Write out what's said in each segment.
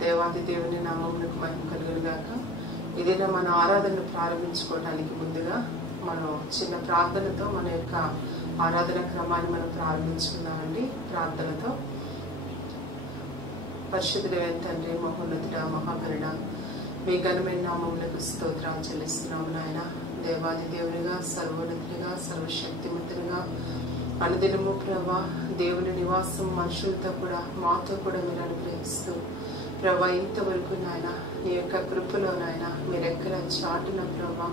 దేవాది దేవుని నామమునకు మహిమ కలుగును గాక. ఇదేనా మన ఆరాధనను ప్రారంభించుకోవడానికి ముందుగా మనం చిన్న ప్రార్థనతో మన యొక్క ఆరాధన క్రమాన్ని మనం ప్రారంభించుకున్నామండి. ప్రార్థనతో పరిశుద్ధుడైన తండ్రి, మహోన్నతుడా, మహాకరుణ, మీ ఘనమైన నామములకు స్తోత్రాలు చెల్లిస్తున్నాము నాయన. దేవాది దేవునిగా, సర్వోన్నతునిగా, సర్వశక్తిమంతునిగా అనుదినము ప్రభా దేవుని నివాసం మనుషులతో కూడా మాతో కూడా మీరు అనుగ్రహిస్తూ ప్రభా ఇంతవరకు నాయన నీ యొక్క కృపలో నాయన మీరెక్కడ చాటున ప్రభా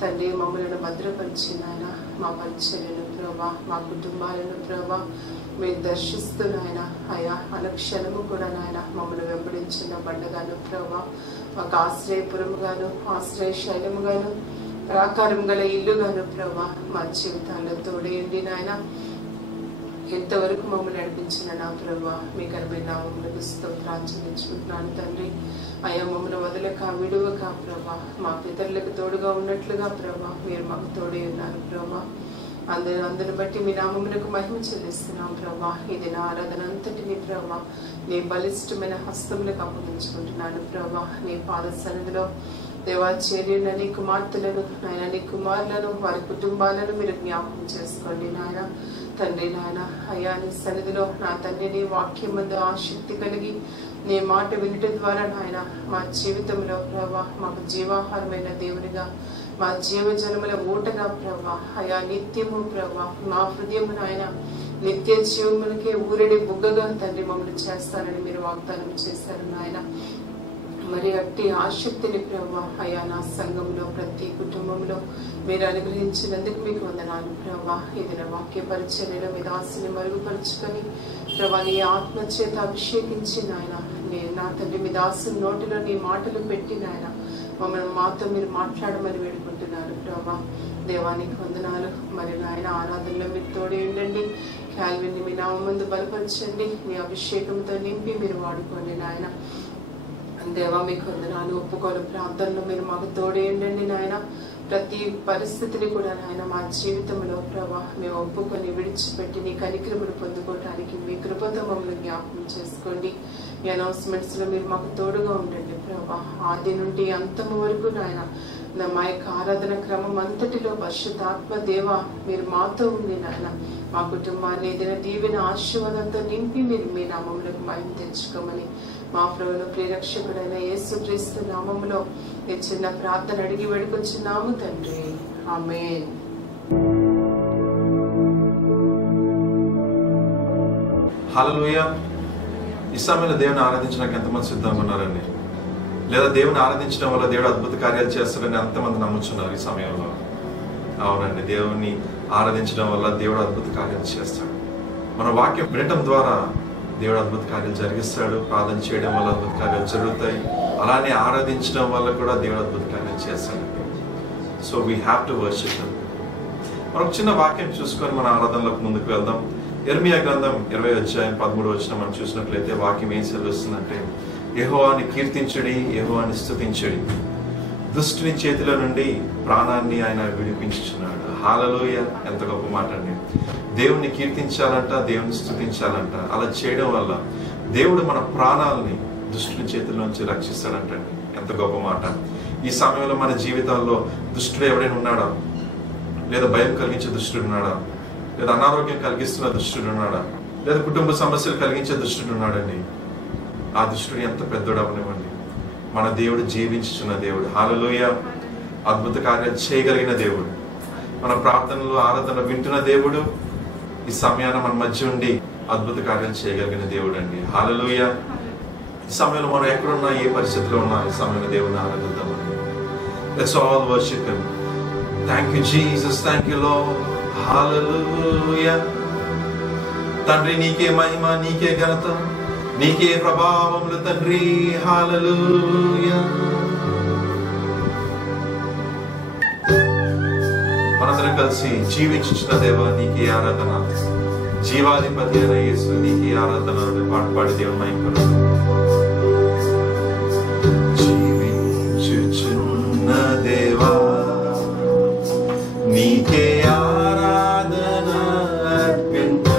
తండ్రి మమ్మల్ని భద్రపరిచి నాయన మా పరిచర్యను ప్రభా మా కుటుంబాలను ప్రభా మీరు దర్శిస్తూ నాయన అయా అనుక్షణము కూడా నాయన మమ్మల్ని వెంబడించిన బండగాను ప్రభా మాకు ఆశ్రయపురముగాను ఆశ్రయ శైలముగాను ప్రాకారం గల ఇల్లుగాను ప్రభా మా జీవితాల్లో తోడేయండి నాయన. ఎంతవరకు మమ్మల్ని నడిపించిన నా ప్రభా మీ ఘనమైన నామములకు స్తోత్రాలు చెల్లించుకుంటున్నాను తండ్రి. అయా మమ్మల్ని వదలక విడువక ప్రభా మా పితరులకు తోడుగా ఉన్నట్లుగా ప్రభా మీరు మాకు తోడే ఉన్నారు ప్రభా. అందరిని బట్టి మీ నామములకు మహిమ చెల్లిస్తున్నాం ప్రభా. ఇది నా ఆరాధన అంతటిని ప్రభా నీ బలిష్టమైన హస్తములకు అప్పగించుకుంటున్నాను ప్రభా. నీ పాద సన్నిధిలో దేవాచర్యులను నీ కుమార్తెలను నాయన నీ కుమారులను వారి కుటుంబాలను మీరు జ్ఞాపకం చేసుకోండి నాయన. తండ్రి నాయన అయ్యా నీ సన్నిధిలో నా తండ్రి నీ వాక్యం ముందు ఆసక్తి కలిగి నీ మాట వినటం ద్వారా నాయన మా జీవితంలో ప్రభా మాకు జీవాహారమైన దేవునిగా మా జీవజలముల ఊటగా ప్రభా అయా నిత్యము ప్రభా మా హృదయం నాయన నిత్య జీవములకే ఊరడి బుగ్గగా తండ్రి మమ్మల్ని చేస్తానని మీరు వాగ్దానం చేశారు నాయన. మరి అట్టి ఆసక్తిని ప్రభా అయా నా సంఘంలో ప్రతి కుటుంబంలో మీరు అనుగ్రహించినందుకు మీకు వందనాలు ప్రభా. ఇది నా వాక్య పరిచర్యలో మీ దాసుని మరుగుపరుచుకొని ప్రభా నీ ఆత్మచేత అభిషేకించి నాయన నేను నా తండ్రి మీ దాసుని నోటిలో నీ మాటలు పెట్టి నాయన మమ్మల్ని మాతో మీరు మాట్లాడమని వేడుకుంటున్నారు ప్రభా. దేవానికి వందనాలు. మరి నాయన ఆరాధనలో మీరు తోడే ఉండండి. క్యాల్విన్ని మీ నామందు బలపరచండి. మీ అభిషేకంతో నింపి మీరు వాడుకోండి నాయన. దేవా మీకు వందనాలు. ఒప్పుకోలు ప్రార్థనలో మీరు మాకు తోడేయండి నాయన. ప్రతి పరిస్థితిని కూడా నాయన మా జీవితంలో ప్రభా మేము ఒప్పుకొని విడిచిపెట్టి నీ కనికరమును పొందుకోవటానికి మీ కృపతో మమ్మల్ని జ్ఞాపకం చేసుకోండి. ఈ అనౌన్స్మెంట్స్ లో మీరు మాకు తోడుగా ఉండండి ప్రభా. ఆది నుండి అంతము వరకు నాయన మా యొక్క ఆరాధన క్రమం అంతటిలో పరిశుద్ధాత్మ దేవ మీరు మాతో ఉంది నాయన. మా కుటుంబాన్ని ఏదైనా దీవెన ఆశీర్వాదంతో నింపి మీరు మీ నామములకు మహిమ తెచ్చుకోమని మా ప్రభువును ప్రియరక్షకుడైన యేసుక్రీస్తు నామములో ఈ చిన్న ప్రార్థన అడిగి వేడుకొచ్చున్నాము తండ్రి. ఆమేన్. హల్లెలూయా. ఈ సమయంలో దేవుని ఆరాధించడానికి ఎంతమంది సిద్ధంగా ఉన్నారండి? లేదా దేవుని ఆరాధించడం వల్ల దేవుడు అద్భుత కార్యాలు చేస్తాడని ఎంతమంది నమ్ముతున్నారు ఈ సమయంలో? అవునండి, దేవుని ఆరాధించడం వల్ల దేవుడు అద్భుత కార్యాలు చేస్తాడు. మన వాక్యం వినటం ద్వారా దేవుడు అద్భుత కార్యాలు జరిగిస్తాడు. ప్రార్థన చేయడం వల్ల అద్భుత కార్యాలు జరుగుతాయి. అలానే ఆరాధించడం వల్ల కూడా దేవుడు అద్భుత కార్యాలు చేస్తాడు. So we have to worship him. మనం చిన్న వాక్యం చూసుకొని మన ఆరాధనలకు ముందుకు వెళ్దాం. యెర్మీయా గ్రంథం 20:13 మనం చూసినట్లయితే వాక్యం ఏం సెలవిస్తుందంటే, యెహోవాని కీర్తించుడి, యెహోవాని స్తుతించుడి, దుష్టుని చేతిలో నుండి ప్రాణాన్ని ఆయన విడిపించుచున్నాడు. హల్లెలూయా. ఎంత గొప్ప మాట అండి. దేవుణ్ణి కీర్తించాలంట, దేవుని స్తుతించాలంట. అలా చేయడం వల్ల దేవుడు మన ప్రాణాలని దుష్టుని చేతుల నుంచి రక్షిస్తాడంటండి. ఎంత గొప్ప మాట. ఈ సమయంలో మన జీవితాల్లో దుష్టుడు ఎవరైనా ఉన్నాడా? లేదా భయం కలిగించే దుష్టుడు ఉన్నాడా? లేదా అనారోగ్యం కలిగిస్తున్న దుష్టుడు ఉన్నాడా? లేదా కుటుంబ సమస్యలు కలిగించే దుష్టుడు ఉన్నాడండి? ఆ దుష్టుడు ఎంత పెద్దోడు అవనివ్వండి, మన దేవుడు జీవించుచున్న దేవుడు. హల్లెలూయా. అద్భుత కార్యాలు చేయగలిగిన దేవుడు, మన ప్రార్థనలు ఆరాధన వింటున్న దేవుడు, ఈ సమయాన మన మధ్య ఉండి అద్భుత కార్యాలు చేయగలిగిన దేవుడు అండి. హల్లెలూయా. ఈ సమయంలో మనం ఎక్కడున్నా, ఏ పరిస్థితిలో ఉన్నా, ఈ సమయంలో దేవుని ఆరాధిద్దామండి. Let's all worship him. Thank you Jesus, thank you Lord. Hallelujah. తండ్రి నీకే మహిమ, నీకే ఘనత, నీకే ప్రభావములు తండ్రి. హల్లెలూయా. మనందరం కలిసి జీవించిన దేవా నీకే ఆరాధన, జీవాధిపతి అయిన యేసు నీకే ఆరాధన పాట పాడి దేవుని మహిమ. జీవించుచున్న దేవా నీకే ఆరాధన అర్పించు,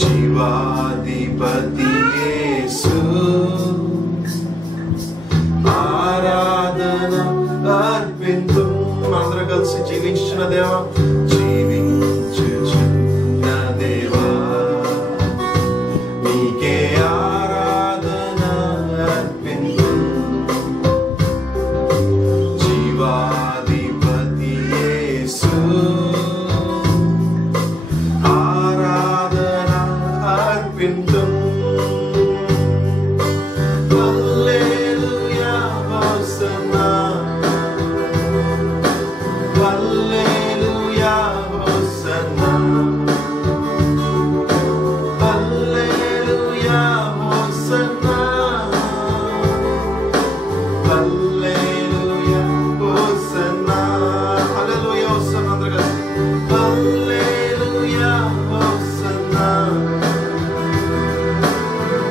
జీవాధిపతి దేవా, జీవించుచున్న దేవా, నీకే ఆరాధన అర్పింతు. జీవాధిపతి యేసు, ఆరాధన అర్పింతు. Hallelujah hosanna, hallelujah hosanna, hallelujah hosanna, hallelujah hosanna, hallelujah hosanna. అందరూ కలిసి hallelujah hosanna,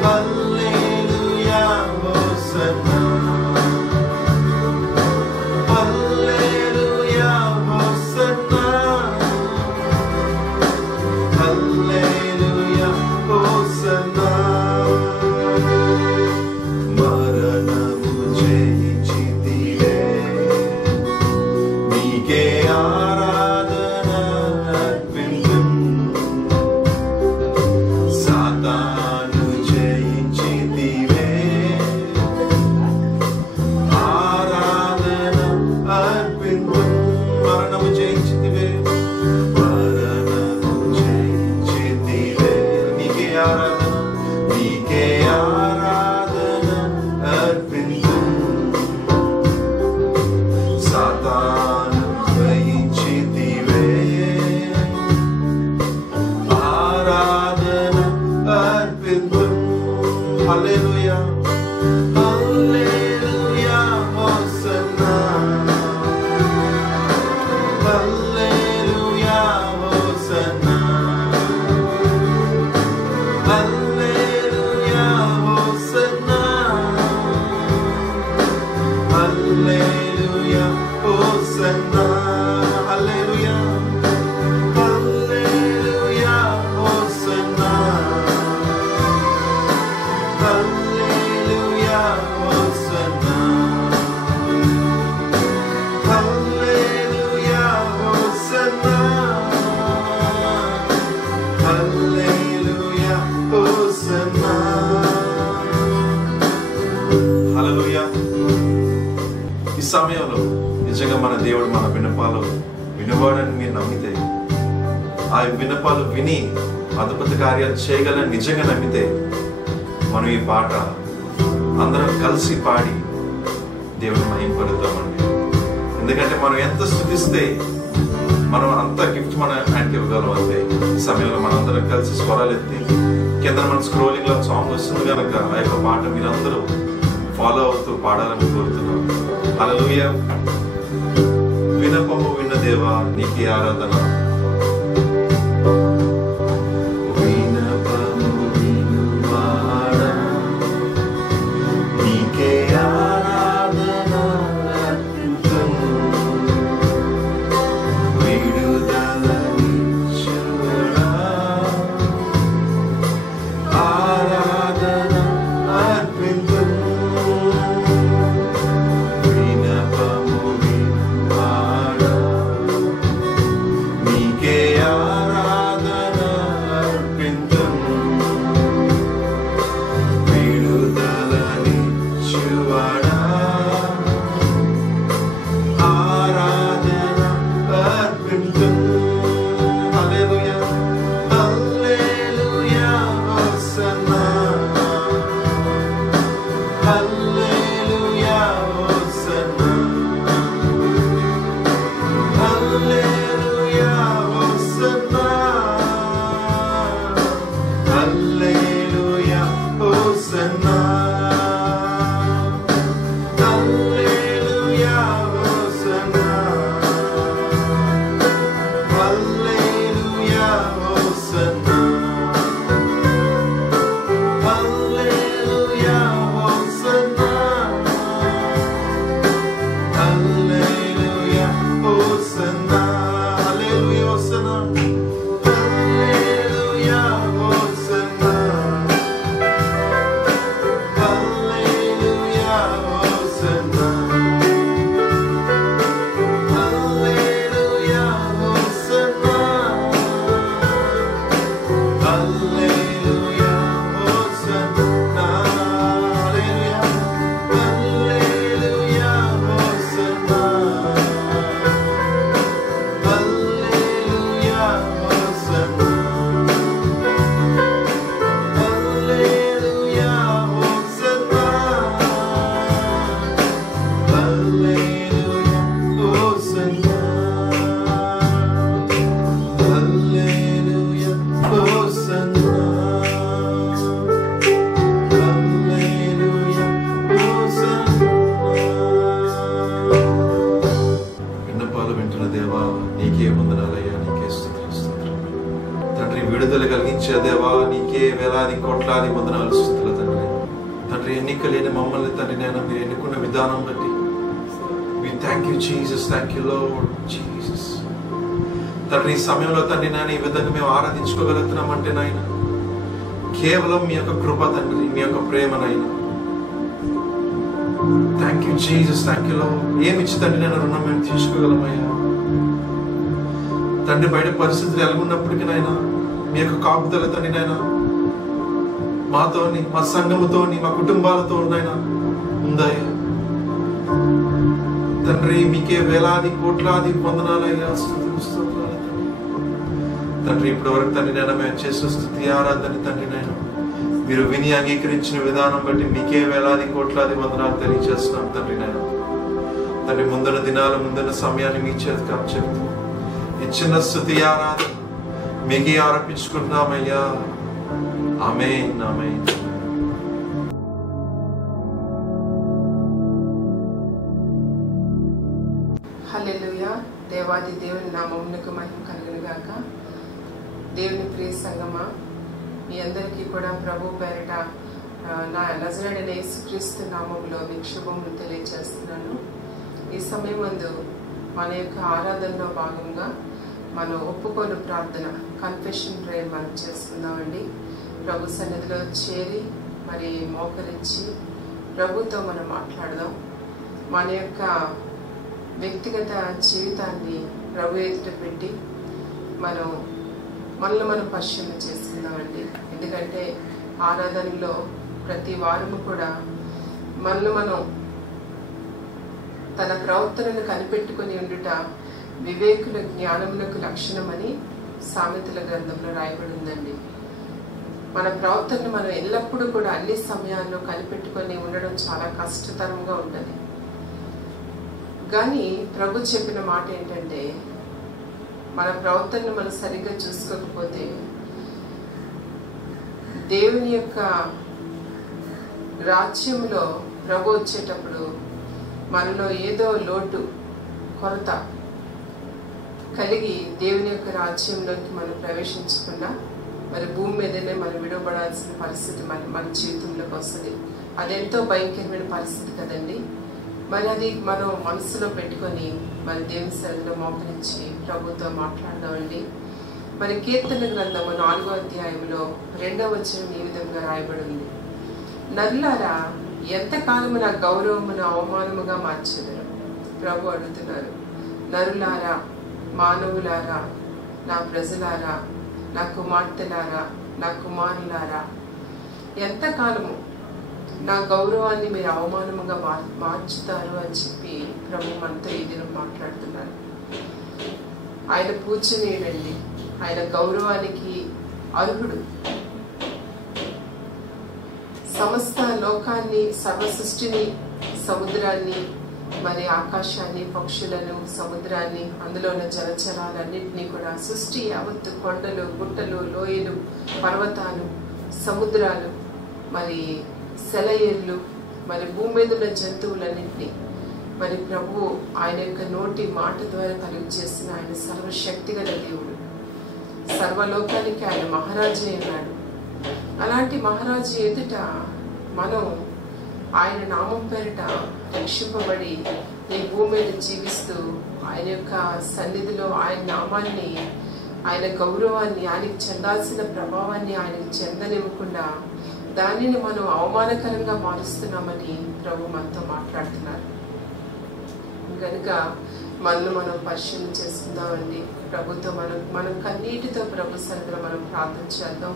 hallelujah hosanna, hallelujah hosanna, hallelujah hosanna. మరణము జయించితివే, నీకే ఆరాధన అర్పింతుం. సాతాను జయించితివే, ఆరాధన అర్పింతుం. మరణము జయించితివే, మరణము జయించితివే, నీకే ఆరాధన, నీకే ఆరాధన అర్పింతుం. సాతాను జయించితివే, ఆరాధన అర్పింతుం. Hallelujah, hallelujah hosanna, hallelujah hosanna, hallelujah hosanna, hallelujah hosanna, hallelujah, hallelujah hosanna, hallelujah hosanna, hallelujah hosanna, hallelujah hosanna. Hallelujah. ఈ సమయంలో నిజంగా మన దేవుడు మన విన్నపాలు వినవాడని మీరు నమ్మితే, ఆ విన్నపాలు విని అద్భుత కార్యాలు చేయగలని నిజంగా నమ్మితే, మనం ఈ పాట అందరం కలిసి పాడి దేవుని మహిమపరుద్దామండి. ఎందుకంటే మనం ఎంత స్తుతిస్తే మనం అంత గిఫ్ట్ మనం ఆయనకి ఇవ్వగలం. అంతే ఈ సమయంలో మనం అందరం కలిసి స్వరాలు ఎత్తి, కింద మన స్క్రోలింగ్ లో సాంగ్ వస్తుంది కనుక ఆ యొక్క పాట మీరందరూ ఫాలో అవుతూ పాడాలని కోరుతున్నాం. హల్లెలూయా. వినపము విన్న దేవా, నీకే ఆరాధన. వినపము వినువాడా, నీకే ఆరాధన అర్పింతుం. విడుదలనిచ్చుడా, ఆరాధన అర్పింతుం. వినపము వినువాడా, నీకే ఆరాధన అర్పింతుం. విడుదలనిచ్చువాడా, ఆరాధన అర్పింతుం. Hallelujah, hallelujah hosanna, hallelujah hosanna, hallelujah hosanna, hallelujah hosanna, hallelujah hosanna, hallelujah hosanna, hallelujah hosanna, hallelujah hosanna, hallelujah hosanna, hallelujah hosanna, వందనాలు స్తుతులు తండ్రి. తండ్రి ఎన్నిక లేని మమ్మల్ని తండ్రి నేను మీరు ఎన్నుకున్న విధానం బట్టి we thank you Jesus, thank you Lord Jesus. తండ్రి ఈ సమయంలో తండ్రి నేను ఈ విధంగా మేము ఆరాధించుకోగలుగుతున్నామంటే నాయన కేవలం మీ యొక్క కృప తండ్రి, మీ యొక్క ప్రేమనైనా. Thank you Jesus, thank you Lord. ఏమి ఇచ్చి తండ్రి నేను రుణం మేము తీసుకోగలమయ్యా తండ్రి. బయట పరిస్థితులు ఎలాగున్నప్పటికీ నాయన మీ యొక్క కాపుదల తండ్రి నాయన మాతోని, మా సంఘముతోని, మా కుటుంబాలతో నాయన ఉందయ్యా తండ్రి. మీకే వేలాది కోట్లాది వందనాలయ్యా, స్తుతులు స్తోత్రాలు తండ్రి. ఇప్పటి వరకు తండ్రి నేను మేము చేసిన స్తుతి ఆరాధన తండ్రి నేను మీరు విని అంగీకరించిన విధానం బట్టి మీకే వేలాది కోట్లాది వందనాలు తెలియజేస్తున్నాం తండ్రి నేను. తండ్రి ముందున్న దినాలు, ముందున్న సమయాన్ని మీ చేతికి అప్పచెప్తూ ఇచ్చిన స్తుతి ఆరాధన మీకే ఆరోపించుకుంటున్నామయ్యా. ఆమేన్, ఆమేన్. హల్లెలూయా. దేవాది దేవుని నామమునకు మహిమ కలుగును గాక. దేవుని ప్రియ సంగమా, మీ అందరికీ కూడా ప్రభు పేరిట నా నజరేయుడైన యేసుక్రీస్తు నామములో మీకు శుభములు తెలియజేస్తున్నాను. ఈ సమయం ముందు మన యొక్క ఆరాధనలో భాగంగా మనం ఒప్పుకోలు ప్రార్థన, కన్ఫెషన్ ప్రేయర్ మనం చేసుకుందామండి. ప్రభు సన్నిధిలో చేరి మరి మోకరించి ప్రభుతో మనం మాట్లాడదాం. మన యొక్క వ్యక్తిగత జీవితాన్ని ప్రభు ఎదుట పెట్టి మనల్ని మనం పరిశీలన చేసుకుందామండి. ఎందుకంటే ఆరాధనలో ప్రతి వారము కూడా మనల్ని మనం తన ప్రవర్తనను కనిపెట్టుకుని ఉండుట వివేకుల జ్ఞానములకు లక్షణమని సామెతల గ్రంథంలో రాయబడి ఉందండి. మన ప్రవర్తనను మనం ఎల్లప్పుడూ కూడా అన్ని సమయాల్లో కనిపెట్టుకొని ఉండడం చాలా కష్టతరంగా ఉంటుంది. కానీ ప్రభు చెప్పిన మాట ఏంటంటే మన ప్రవర్తనను మనం సరిగ్గా చూసుకోకపోతే దేవుని యొక్క రాజ్యంలో ప్రభు వచ్చేటప్పుడు మనలో ఏదో లోటు, కొరత కలిగి దేవుని యొక్క రాజ్యంలోకి మనం ప్రవేశించకుండా మరి భూమి మీదనే మనం విడవబడాల్సిన పరిస్థితి మన జీవితంలోకి వస్తుంది. అదెంతో భయంకరమైన పరిస్థితి కదండి. మరి అది మనం మనసులో పెట్టుకొని మరి దేవుని సన్నిధిలో మోకరించి ప్రభుతో మాట్లాడదామండి. మరి కీర్తన గ్రంథము 4వ అధ్యాయంలో 2వ వచనం ఈ విధంగా రాయబడి ఉంది. నరులారా, ఎంతకాలము నా గౌరవమును అవమానముగా మార్చెదరు. ప్రభు అడుగుతున్నారు, నరులారా, మానవులారా, నా ప్రజలారా, నా కుమార్తెలారా, నా కుమారులారా, ఎంతకాలము నా గౌరవాన్ని మీరు అవమానముగా మార్చుతారు అని చెప్పి ప్రభు మనతో ఈ దినం మాట్లాడుతున్నారు. ఆయన పూజనీయుడండి, ఆయన గౌరవానికి అర్హుడు. సమస్త లోకాన్ని, సర్వ సృష్టిని, సముద్రాన్ని, మరి ఆకాశాన్ని, పక్షులను, సముద్రాన్ని, అందులో ఉన్న జలచరాలన్నింటినీ కూడా సృష్టి యావత్తు, కొండలు, గుట్టలు, లోయలు, పర్వతాలు, సముద్రాలు, మరి సెలయేర్లు, మరి భూమి మీద ఉన్న జంతువులన్నింటినీ మరి ప్రభు ఆయన యొక్క నోటి మాట ద్వారా కలుగు చేసిన ఆయన సర్వశక్తి గల దేవుడు. సర్వలోకానికి ఆయన మహారాజు అయినాడు. అలాంటి మహారాజు ఎదుట మనం ఆయన నామం పేరిట రక్షింపబడి ఈ భూమి మీద జీవిస్తూ ఆయన యొక్క సన్నిధిలో ఆయన నామాన్ని, ఆయన గౌరవాన్ని, ఆయనకు చెందాల్సిన ప్రభావాన్ని ఆయనకు చెందనివ్వకుండా దానిని మనం అవమానకరంగా మారుస్తున్నామని ప్రభు మనతో మాట్లాడుతున్నారు. కనుక మనల్ని మనం పరిశీలన చేసుకుందామండి. ప్రభుతో మనం కన్నీటితో ప్రభు సన్నిధిలో మనం ప్రార్థన చేద్దాం.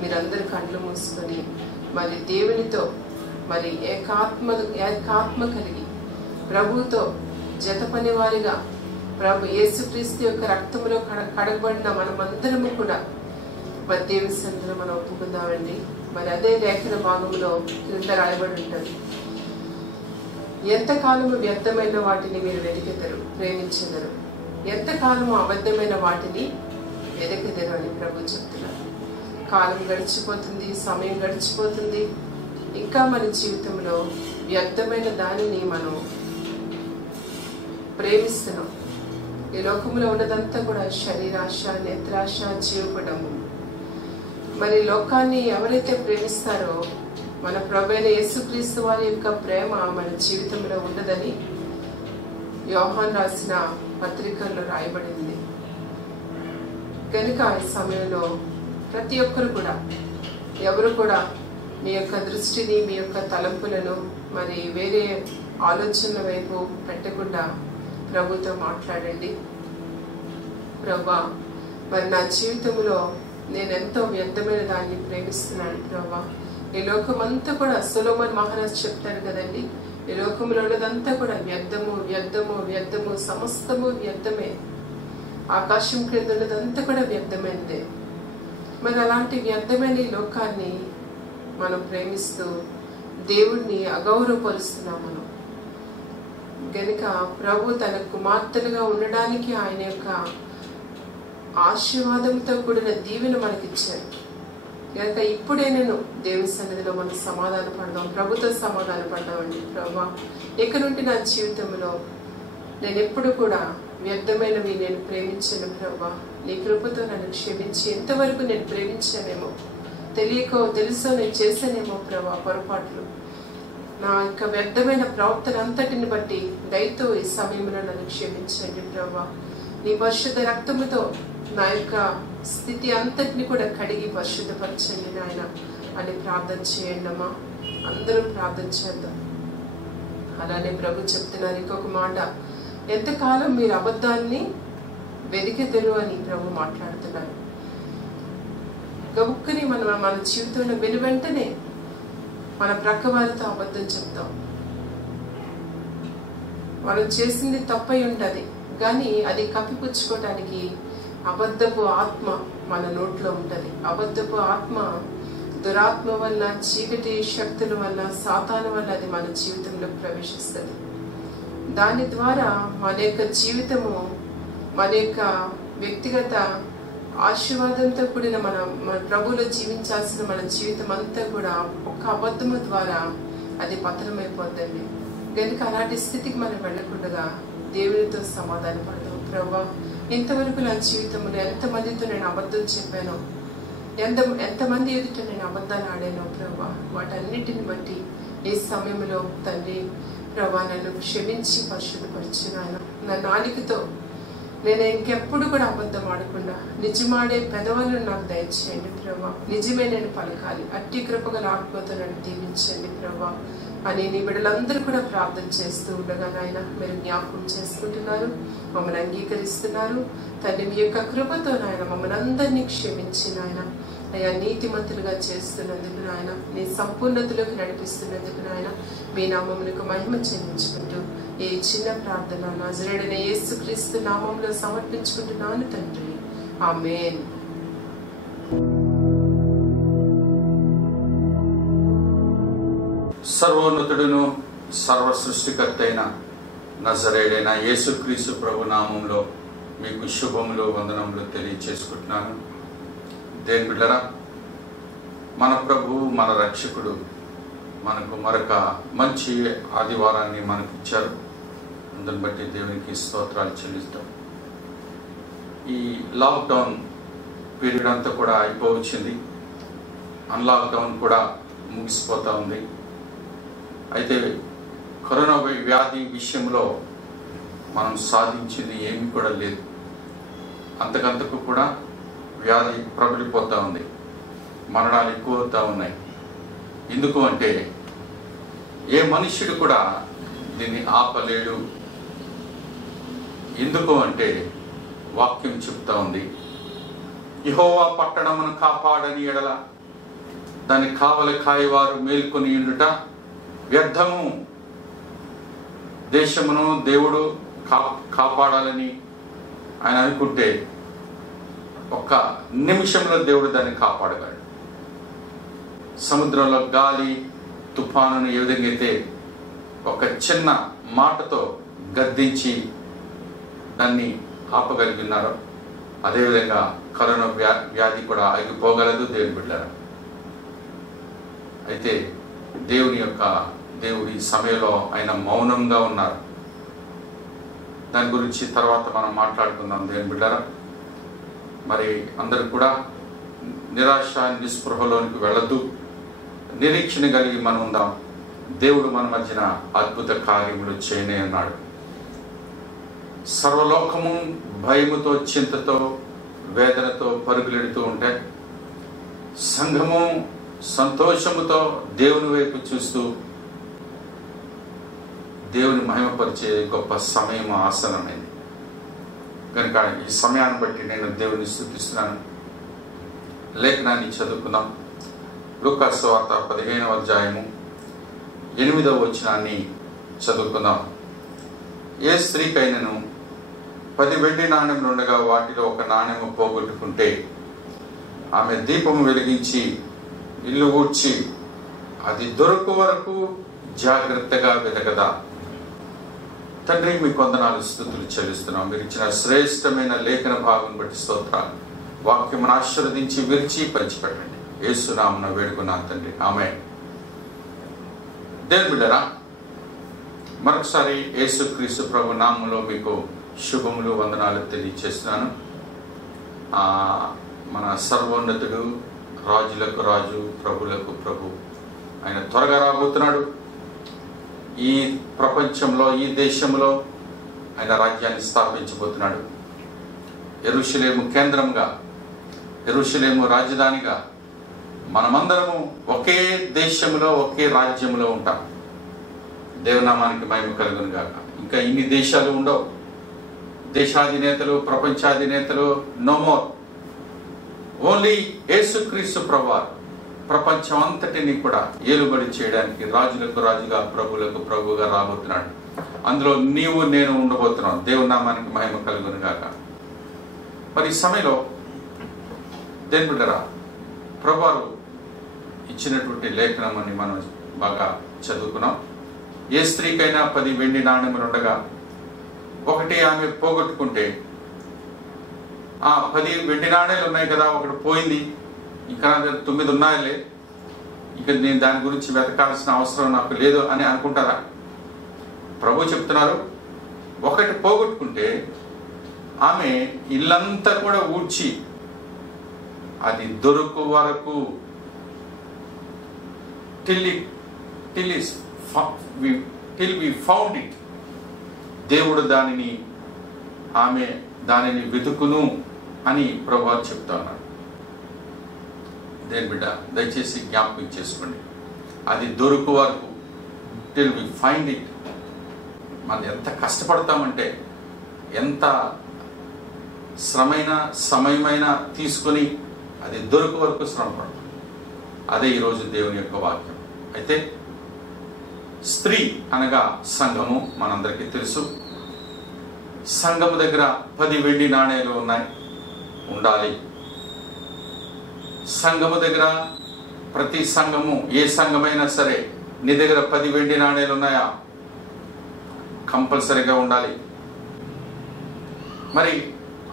మీరందరూ కళ్ళు మూసుకొని మరి దేవునితో మరి ఏకాత్మ కలిగి ప్రభుతో జత పనివారిగా ప్రభు యేసుక్రీస్తు యొక్క రక్తంలో కడగబడిన మనమందరము కూడా మరి దేవుని సన్నిధిలో మనం ఒప్పుకుందామండి. మరి అదే లేఖన భాగంలో క్రింద రాయబడి ఉంటుంది, ఎంతకాలము వ్యర్థమైన వాటిని మీరు వెతికెదరు, ప్రేమించెదరు, ఎంతకాలము అబద్ధమైన వాటిని వెతికెదరు అని ప్రభు చెప్తున్నారు. కాలం గడిచిపోతుంది, సమయం గడిచిపోతుంది. ఇంకా మన జీవితంలో వ్యర్థమైన దానిని మనం ప్రేమిస్తున్నాం. ఈ లోకంలో ఉన్నదంతా కూడా శరీరాశ, నేత్రాశ, జీవపడము. మరి లోకాన్ని ఎవరైతే ప్రేమిస్తారో మన ప్రభువైన యేసుక్రీస్తు వారి యొక్క ప్రేమ మన జీవితంలో ఉండదని యోహాను రాసిన పత్రికల్లో రాయబడింది. కనుక ఈ సమయంలో ప్రతి ఒక్కరు కూడా ఎవరు కూడా మీ యొక్క దృష్టిని మీ యొక్క తలంపులను మరి వేరే ఆలోచనల వైపు పెట్టకుండా ప్రభుతో మాట్లాడండి. ప్రభా, మరి నా జీవితంలో నేను ఎంతో వ్యర్థమైన దాన్ని ప్రేమిస్తున్నాను ప్రభా. ఈ లోకమంతా కూడా సొలొమోను మహారాజు చెప్తారు కదండి, ఈ లోకంలో ఉన్నదంతా కూడా వ్యర్థము వ్యర్థము వ్యర్థము, సమస్తము వ్యర్థమే, ఆకాశం క్రింద ఉన్నదంతా కూడా వ్యర్థమైనదే. మరి అలాంటి వ్యర్థమైన ఈ లోకాన్ని మనం ప్రేమిస్తూ దేవుణ్ణి అగౌరవపరుస్తున్నాం మనం. గనుక ప్రభు తన కుమార్తెలుగా ఉండడానికి ఆయన యొక్క ఆశీర్వాదంతో కూడిన దీవెన మనకిచ్చారు. కనుక ఇప్పుడే నేను దేవుని సన్నిధిలో మనం సమాధాన పడదాం, ప్రభుతో సమాధాన పడదామండి. ప్రభా, ఇక నుండి నా జీవితంలో నేను ఎప్పుడు కూడా వ్యర్థమైనవి నేను ప్రేమించాను ప్రభా. నీ కృపతో నన్ను క్షమించి, ఎంతవరకు నేను ప్రేమించానేమో, తెలియకో తెలుసో నేను చేశానేమో ప్రభా పొరపాట్లు. నా యొక్క వ్యర్థమైన ప్రవర్తన అంతటిని బట్టి దయతో ఈ సమయంలో నన్ను క్షమించండి ప్రభా. నీ పరిశుద్ధ రక్తముతో నా యొక్క స్థితి అంతటిని కూడా కడిగి పరిశుద్ధపరచండి నాయన అని ప్రార్థన చేయండి అమ్మా. అందరూ ప్రార్థన చేద్దాం. అలానే ప్రభు చెప్తున్నారు ఇంకొక మాట, ఎంతకాలం మీరు అబద్ధాన్ని వెదికెదరు అని ప్రభు మాట్లాడుతున్నారు. గబుక్కుని మన జీవితంలో వెంటనే మన ప్రక్క వారితో అబద్ధం చెప్తాం. మనం చేసింది తప్పై ఉంటుంది కానీ అది కప్పిపుచ్చుకోవడానికి అబద్ధపు ఆత్మ మన నోట్లో ఉంటుంది. అబద్ధపు ఆత్మ దురాత్మ వల్ల, చీకటి శక్తుల వల్ల, సాతాను వల్ల అది మన జీవితంలో ప్రవేశిస్తుంది. దాని ద్వారా మన యొక్క జీవితము, మన యొక్క వ్యక్తిగత ఆశీర్వాదంతో కూడిన మన ప్రభువులో జీవించాల్సిన మన జీవితం అంతా కూడా ఒక అబద్ధము ద్వారా అది పతనమైపోతుంది. కనుక అలాంటి స్థితికి మనం వెళ్ళకుండా దేవునితో సమాధాన పడదాం. ప్రభా, ఇంతవరకు నా జీవితంలో ఎంతమందితో నేను అబద్ధం చెప్పానో, ఎంతమంది ఎదుట నేను అబద్ధాలు ఆడానో ప్రభా, వాటన్నిటిని బట్టి ఈ సమయంలో తండ్రి ప్రభా నన్ను క్షమించి పరిశుద్ధపరిచిన ఆయన. నా నాలుకతో నేను ఇంకెప్పుడు కూడా అబద్ధం ఆడకుండా నిజమాడే పెదవులను నాకు దయచేయండి ప్రభా. నిజమే నేను పలకాలి, అట్టి కృపగల ఆత్మతో నన్ను దీవించండి ప్రభా అని నీ బిడ్డలందరూ కూడా ప్రార్థన చేస్తూ ఉండగా నాయన మీరు జ్ఞాపకం చేసుకుంటున్నారు, మమ్మల్ని అంగీకరిస్తున్నారు తండ్రి. మీ యొక్క కృపతో నాయన మమ్మల్ని అందరినీ క్షమించి నాయన అయ్యా నీతిమంతులుగా చేస్తున్నందుకు నాయన, నీ సంపూర్ణతలోకి నడిపిస్తున్నందుకు నాయన మీ నామమునకు మహిమ చెల్లించుకుంటూ ఈ చిన్న ప్రార్థన నజరేయుడైన యేసుక్రీస్తు నామంలో సమర్పించుకుంటున్నాను తండ్రి. ఆమేన్. సర్వోన్నతుడును సర్వ సృష్టికర్త అయిన నజరేయుడైన యేసుక్రీస్తు ప్రభు నామంలో మీకు శుభములు వందనములు తెలియచేసుకుంటున్నాను. దేవుని బిడ్డలారా, మన ప్రభువు మన రక్షకుడు మనకు మరొక మంచి ఆదివారాన్ని మనకు ఇచ్చారు. అందుని బట్టి దేవునికి స్తోత్రాలు చెల్లిస్తాం. ఈ లాక్డౌన్ పీరియడ్ అంతా కూడా అయిపోవచ్చింది, అన్లాక్డౌన్ కూడా ముగిసిపోతూ ఉంది. అయితే కరోనా వ్యాధి విషయంలో మనం సాధించింది ఏమీ కూడా లేదు. అంతకంతకు కూడా వ్యాధి ప్రబలిపోతూ ఉంది, మరణాలు ఎక్కువ అవుతూ ఉన్నాయి. ఎందుకు అంటే ఏ మనుష్యుడు కూడా దీన్ని ఆపలేడు. ఎందుకు అంటే వాక్యం చెప్తా ఉంది, యెహోవా పట్టణమును కాపాడని ఎడల దాని కావలి కాయవారు మేల్కొని ఉండుట వ్యర్థము. దేశమును దేవుడు కాపాడాలని ఆయన అనుకుంటే ఒక్క నిమిషంలో దేవుడు దాన్ని కాపాడగలడు. సముద్రంలో గాలి తుఫానును ఏ విధంగా అయితే ఒక చిన్న మాటతో గద్దించి దాన్ని ఆపగలిగినారో, అదేవిధంగా కరోనా వ్యాధి కూడా ఆగిపోగలదు దేవుని బిడ్డలారా. అయితే దేవుడి సమయంలో ఆయన మౌనంగా ఉన్నారు. దాని గురించి తర్వాత మనం మాట్లాడుకుందాం దేవుని బిడ్డలారా. మరి అందరూ కూడా నిరాశ నిస్పృహలోనికి వెళ్ళద్దు. నిరీక్షణ కలిగి మనం ఉందాం. దేవుడు మన మధ్యన అద్భుత కార్యములు చేయనే ఉన్నాడు. సర్వలోకము భయముతో, చింతతో, వేదనతో పరుగులెడుతూ ఉంటే సంఘము సంతోషముతో దేవుని వైపు చూస్తూ దేవుని మహిమపరిచే గొప్ప సమయం ఆసనమైంది కనుక ఈ సమయాన్ని బట్టి నేను దేవుని స్తుతిస్తున్నాను. లేఖనాన్ని చదువుకుందాం. లూకా సువార్త 15వ అధ్యాయము 8వ వచనాన్ని చదువుకుందాం. ఏ స్త్రీకైనను 10 వెండి నాణ్యములు ఉండగా వాటిలో ఒక నాణ్యము పోగొట్టుకుంటే ఆమె దీపము వెలిగించి ఇల్లు ఊడ్చి అది దొరకు వరకు జాగ్రత్తగా వెతకదా. తండ్రి, మీ కొందనాలు స్తుతులు చెల్లిస్తున్నాం. మీరు ఇచ్చిన శ్రేష్టమైన లేఖన భాగం బట్టి స్తోత్రాలు. వాక్యమును ఆశీర్వదించి విరిచి పంచిపెట్టండి. యేసు నామమున వేడుకున్నాను తండ్రి, ఆమేన్. దేవుని బిడ్డలారా, మరొకసారి యేసుక్రీస్తు ప్రభు నామములో మీకు శుభములు, వందనాలు తెలియజేస్తున్నాను. మన సర్వోన్నతుడు, రాజులకు రాజు, ప్రభులకు ప్రభు, ఆయన త్వరగా రాబోతున్నాడు. ఈ ప్రపంచంలో, ఈ దేశంలో ఆయన రాజ్యాన్ని స్థాపించబోతున్నాడు. యెరూషలేము కేంద్రంగా, యెరూషలేము రాజధానిగా మనమందరము ఒకే దేశంలో, ఒకే రాజ్యంలో ఉంటాం. దేవునామానికి మహిమ కలుగును గాక. ఇంకా ఇన్ని దేశాలు ఉండవు. దేశాధినేతలు, ప్రపంచాధినేతలు నో మోర్. ఓన్లీ యేసుక్రీస్తు ప్రభువారు ప్రపంచం అంతటిని కూడా ఏలుబడి చేయడానికి రాజులకు రాజుగా, ప్రభులకు ప్రభుగా రాబోతున్నాడు. అందులో నీవు నేను ఉండబోతున్నాం. దేవునామానికి మహిమ కలుగును గాక. మరి ఈ సమయంలో దేవుని బిడ్డలారా, ప్రభువారు ఇచ్చినటువంటి లేఖనం అని మనం బాగా చదువుకున్నాం. ఏ స్త్రీకైనా 10 వెండి నాణ్యములు ఉండగా ఒకటి ఆమె పోగొట్టుకుంటే, 10 వెండి నాణ్యాలు ఉన్నాయి కదా, ఒకటి పోయింది, ఇంకా నా దగ్గర 9 ఉన్నాయలే, ఇక నేను దాని గురించి వెతకాల్సిన అవసరం నాకు లేదు అని అనుకుంటారా? ప్రభు చెప్తున్నారు, ఒకటి పోగొట్టుకుంటే ఆమె ఇల్లంతా కూడా ఊడ్చి అది దొరకు వరకు till we found it, దేవుడు ఆమె దానిని వెతుకును అని ప్రభువు చెప్తా ఉన్నాడు. దేని బిడ్డ, దయచేసి జ్ఞాపకం చేసుకోండి. అది దొరకు వరకు, till we find it. మనం ఎంత కష్టపడతామంటే, ఎంత శ్రమైన సమయమైనా తీసుకొని అది దొరకు వరకు శ్రమ పడతాం. అదే ఈరోజు దేవుని యొక్క వాక్యం. అయితే స్త్రీ అనగా సంఘము మనందరికీ తెలుసు. సంఘము దగ్గర 10 వెండి నాణేలు ఉండాలి. సంఘము దగ్గర, ప్రతి సంఘము, ఏ సంఘమైనా సరే, నీ దగ్గర 10 వెండి నాణేలు ఉన్నాయా? కంపల్సరీగా ఉండాలి. మరి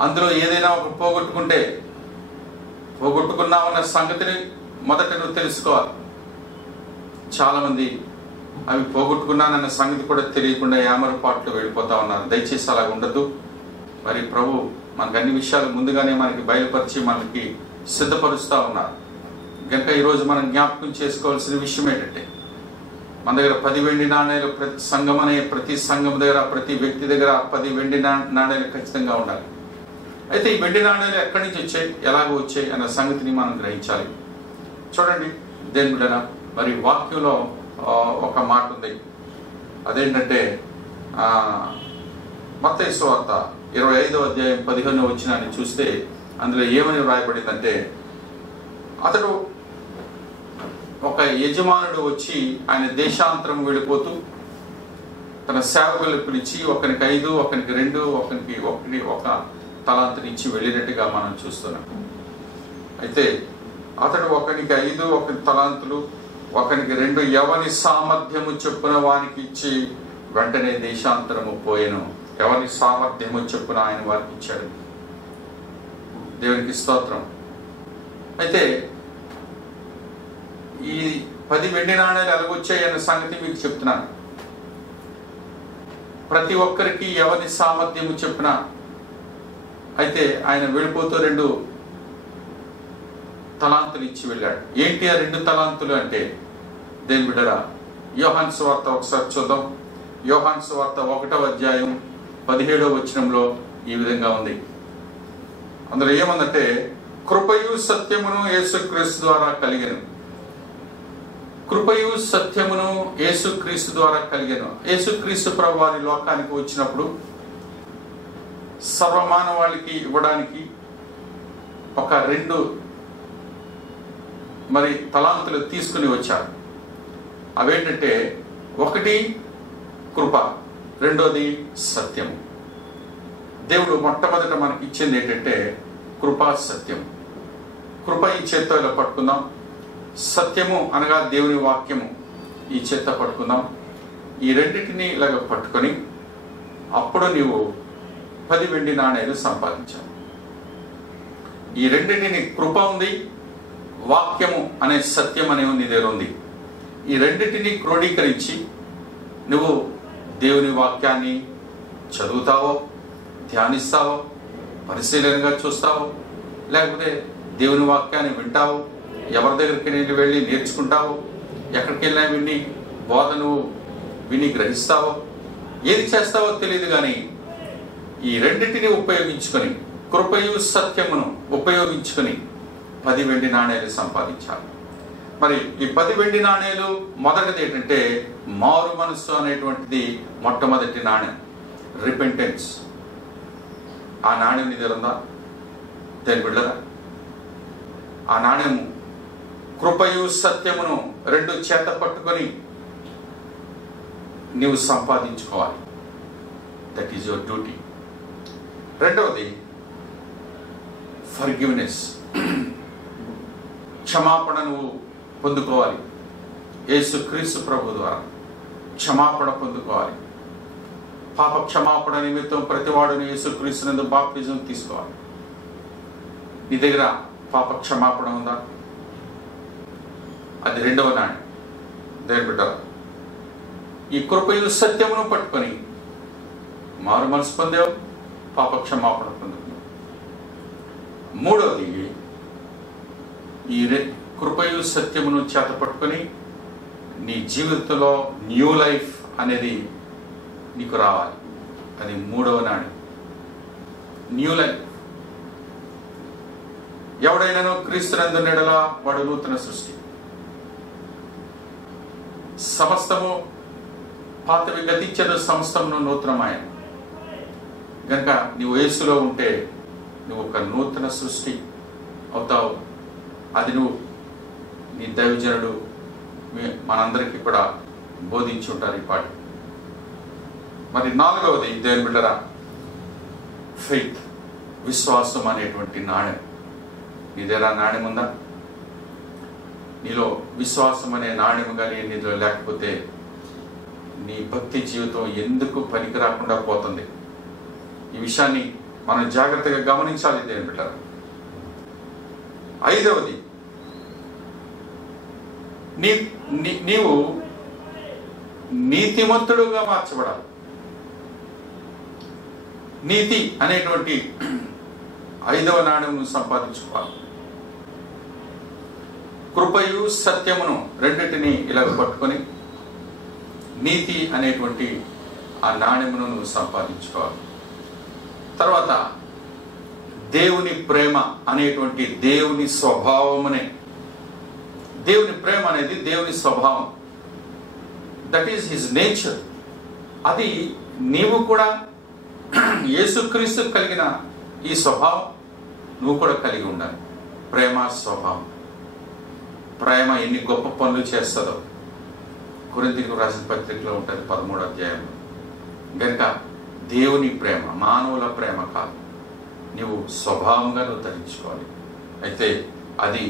అందులో ఏదైనా ఒక పోగొట్టుకుంటే, పోగొట్టుకున్నామన్న సంగతిని మొదట నువ్వు తెలుసుకోవాలి. చాలామంది అవి పోగొట్టుకున్నానన్న సంగతి కూడా తెలియకుండా యామరపాట్లు వెళ్ళిపోతా ఉన్నారు. దయచేసి అలాగ ఉండద్దు. మరి ప్రభు మనకు అన్ని విషయాలు ముందుగానే మనకి బయలుపరిచి మనకి సిద్ధపరుస్తూ ఉన్నారు. కనుక ఈరోజు మనం జ్ఞాపకం చేసుకోవాల్సిన విషయం ఏంటంటే, మన దగ్గర 10 వెండి నాణ్యాలు, ప్రతి సంఘం అనే ప్రతి సంఘం దగ్గర, ప్రతి వ్యక్తి దగ్గర 10 వెండి నాణ్యాలు ఖచ్చితంగా ఉండాలి. అయితే ఈ వెండి నాణ్యాలు ఎక్కడి నుంచి వచ్చాయి, ఎలాగ వచ్చాయి అన్న సంగతిని మనం గ్రహించాలి. చూడండి దేని బిడ్డనా, మరి వాక్యంలో ఒక మాట ఉంది. అదేంటంటే మత్తయి సువార్త 25వ అధ్యాయం 15వ వచనాన్ని చూస్తే అందులో ఏమని వ్రాయబడిందంటే, అతడు, ఒక యజమానుడు వచ్చి ఆయన దేశాంతరం వెళ్ళిపోతూ తన సేవకులు పిలిచి ఒకరికి 5, ఒకరికి 2, ఒకరికి 1 తలాంతుని ఇచ్చి వెళ్ళినట్టుగా మనం చూస్తున్నాం. అయితే అతడు ఒకరికి 5, 1 తలాంతులు, ఒకరికి 2 ఎవని సామర్థ్యము చొప్పున వానికి ఇచ్చి వెంటనే దేశాంతరము పోయెను. ఎవరి సామర్థ్యము చొప్పున ఆయన వారికి ఇచ్చాడు. దేవునికి స్తోత్రం. అయితే ఈ 10 వెండి నాణ్యాలు ఎలాగొచ్చాయి అన్న సంగతి మీకు చెప్తున్నాను. ప్రతి ఒక్కరికి ఎవరి సామర్థ్యము చొప్పున. అయితే ఆయన వెళ్ళిపోతూ 2 తలాంతులు ఇచ్చి వెళ్ళాడు. ఏంటి ఆ 2 తలాంతులు అంటే, దేవుని బిడ్డరా, యోహాను సువార్త ఒకసారి చూద్దాం. యోహాను సువార్త 1వ అధ్యాయం 17వ వచనంలో ఈ విధంగా ఉంది. అందులో ఏమందంటే, కృపయు సత్యమును యేసుక్రీస్తు ద్వారా కలిగెను. కృపయు సత్యమును యేసుక్రీస్తు ద్వారా కలిగెను. యేసుక్రీస్తు ప్రభు వారి లోకానికి వచ్చినప్పుడు సర్వమానవాళికి ఇవ్వడానికి ఒక 2 తలాంతులు తీసుకుని వచ్చారు. అవేంటంటే, ఒకటి కృప, రెండోది సత్యము. దేవుడు మొట్టమొదట మనకి ఇచ్చింది ఏంటంటే కృపా సత్యం. కృప ఈ చేత్తో ఇలా పట్టుకుందాం, సత్యము అనగా దేవుని వాక్యము ఈ చేత్తో పట్టుకుందాం. ఈ రెండింటినీ ఇలాగ పట్టుకొని అప్పుడు నీవు 10 వెండి నాణేలు సంపాదించావు. ఈ రెండింటిని, కృప ఉంది, వాక్యము అనే సత్యం అనే నీ దగ్గర ఉంది. ఈ రెండింటిని క్రోడీకరించి నువ్వు దేవుని వాక్యాన్ని చదువుతావో, ధ్యానిస్తావో, పరిశీలనగా చూస్తావో, లేకపోతే దేవుని వాక్యాన్ని వింటావో, ఎవరి దగ్గరికి నేను వెళ్ళి నేర్చుకుంటావో, ఎక్కడికి వెళ్ళినా విని బోధను విని గ్రహిస్తావో, ఏది చేస్తావో తెలియదు. కానీ ఈ రెండింటిని ఉపయోగించుకొని, కృపయు సత్యమును ఉపయోగించుకొని 10 వెండి నాణేలు సంపాదించాలి. మరి ఈ 10 వెండి నాణేలు మొదటిది ఏంటంటే మారు మనస్సు అనేటువంటిది మొట్టమొదటి నాణ్యం, రిపెంటెన్స్. ఆ నాణ్యం నీ దగ్గర ఉందా? దేని బిడ్డరా, ఆ నాణ్యము కృపయు సత్యమును 2 చేత పట్టుకొని నీవు సంపాదించుకోవాలి. That is your duty. రెండవది ఫర్గివ్నెస్, క్షమాపణ నువ్వు పొందుకోవాలి. యేసుక్రీస్తు ప్రభు ద్వారా క్షమాపణ పొందుకోవాలి. పాప క్షమాపణ నిమిత్తం ప్రతివాడుని యేసుక్రీస్తునందు బాప్తిజం తీసుకోవాలి. నీ దగ్గర పాప క్షమాపణ ఉందా? అది రెండవ నాణ్యం. దేవుని బిడ్డ, ఈ కృపయు సత్యమును పట్టుకొని మారు మనసు పొందావు, పాప క్షమాపణ పొందుకున్నావు. మూడవది, ఈ కృపయు సత్యమును చేత పట్టుకొని నీ జీవితంలో న్యూ లైఫ్ అనేది నీకు రావాలి. అది మూడవ నాణ్యం, న్యూ లైఫ్. ఎవడైనాను క్రీస్తునందు నెడలా వాడు నూతన సృష్టి. సమస్తము పాతవి గతించను, సమస్తమును నూతనమాయ. గనక నీవు యేసులో ఉంటే నువ్వు ఒక నూతన సృష్టి అవుతావు. అది నువ్వు నీ దైవజనుడు మనందరికీ కూడా బోధించి ఉంటారు ఈ పాట. మరి నాలుగవది, దేవుని బిడ్డరా, ఫెయిత్, విశ్వాసం అనేటువంటి నాణ్యం. నీ దగ్గర నాణ్యం ఉందా? నీలో విశ్వాసం అనే నాణ్యం కానీ నీలో లేకపోతే నీ భక్తి జీవితం ఎందుకు పనికి రాకుండా పోతుంది. ఈ విషయాన్ని మనం జాగ్రత్తగా గమనించాలి దేవుని బిడ్డరా. ఐదవది, నీవు నీతిమంతుడుగా మార్చబడాలి. నీతి అనేటువంటి 5వ నాణ్యం సంపాదించుకోవాలి. కృపయు సత్యమును రెండింటిని ఇలాగ పట్టుకొని నీతి అనేటువంటి ఆ నాణ్యమును నువ్వు సంపాదించుకోవాలి. తర్వాత దేవుని ప్రేమ అనేటువంటి దేవుని స్వభావమునే. దేవుని ప్రేమ అనేది దేవుని స్వభావం, దట్ ఈస్ హిజ్ నేచర్. అది నీవు కూడా యేసుక్రీస్తు కలిగిన ఈ స్వభావం నువ్వు కూడా కలిగి ఉండాలి. ప్రేమ స్వభావం. ప్రేమ ఎన్ని గొప్ప పనులు చేస్తుందో కొరింథీయులకు రాసిన పత్రికలో ఉంటుంది 13వ అధ్యాయంలో. కనుక దేవుని ప్రేమ మానవుల ప్రేమ కాదు, నీవు స్వభావంగా నువ్వు ధరించుకోవాలి. అయితే అది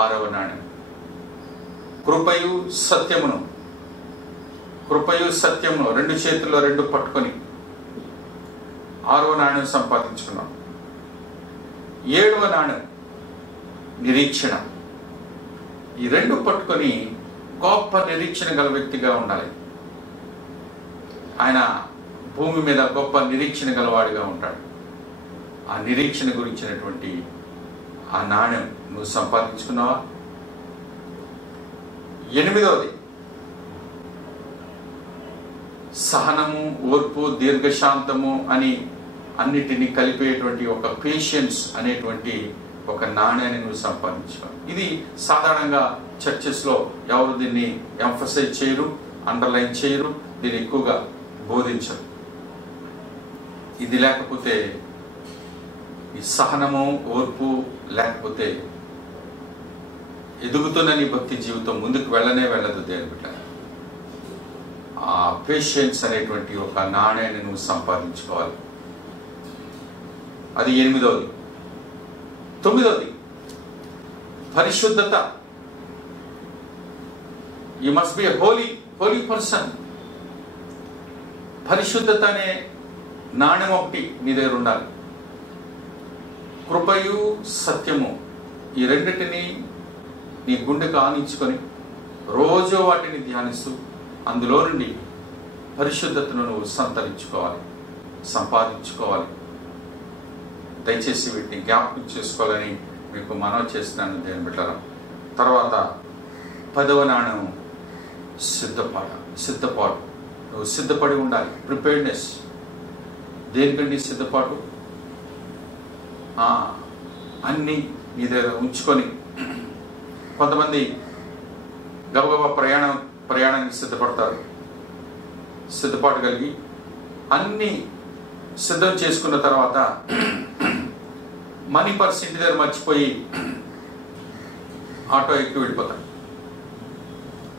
6వ నాణ్యం. కృపయు సత్యమును 2 చేతుల్లో 2 పట్టుకొని 6వ నాణ్యం సంపాదించుకున్నాం. 7వ నాణ్యం నిరీక్షణ. ఈ 2 పట్టుకొని గొప్ప నిరీక్షణ గల వ్యక్తిగా ఉండాలి. ఆయన భూమి మీద గొప్ప నిరీక్షణ గలవాడిగా ఉంటాడు. ఆ నిరీక్షణ గురించినటువంటి ఆ నాణ్యం నువ్వు సంపాదించుకున్నావా? 8వది సహనము, ఓర్పు, దీర్ఘశాంతము అని అన్నిటినీ కలిపేటువంటి ఒక పేషెన్స్ అనేటువంటి ఒక నాణ్యాన్ని నువ్వు సంపాదించుకోవాలి. ఇది సాధారణంగా చర్చెస్లో ఎవరు దీన్ని ఎంఫసైజ్ చేయరు, అండర్లైన్ చేయరు, దీన్ని ఎక్కువగా బోధించరు. ఇది లేకపోతే, ఈ సహనము, ఓర్పు లేకపోతే ఎదుగుతున్న నీ భక్తి జీవితం ముందుకు వెళ్ళనే వెళ్ళదు. దేవుని బిడ్డ, ఆ పేషెన్స్ అనేటువంటి ఒక నాణ్యాన్ని నువ్వు సంపాదించుకోవాలి. అది 8వది. 9వది పరిశుద్ధత. You must be a Holi person. పరిశుద్ధత అనే నాణ్యం ఒకటి నీ దగ్గర ఉండాలి. కృపయు సత్యము, ఈ రెండిటిని నీ గుండెకు ఆనించుకొని రోజు వాటిని ధ్యానిస్తూ అందులో నుండి పరిశుద్ధతను నువ్వు సంపాదించుకోవాలి. దయచేసి వీటిని జ్ఞాపకం చేసుకోవాలని మీకు మనవి చేస్తున్నాను దేవుని బిడ్డలారా. తర్వాత 10వ నాణ్యం సిద్ధపాటు. నువ్వు సిద్ధపడి ఉండాలి. ప్రిపేర్డ్నెస్. దేనికండి సిద్ధపాటు? అన్నీ నీ దగ్గర ఉంచుకొని, కొంతమంది గబగబా ప్రయాణానికి సిద్ధపడతారు. సిద్ధపాటు కలిగి అన్నీ సిద్ధం చేసుకున్న తర్వాత మనీ పర్స్ ఇంటి దగ్గర మర్చిపోయి ఆటో ఎక్కి వెళ్ళిపోతారు.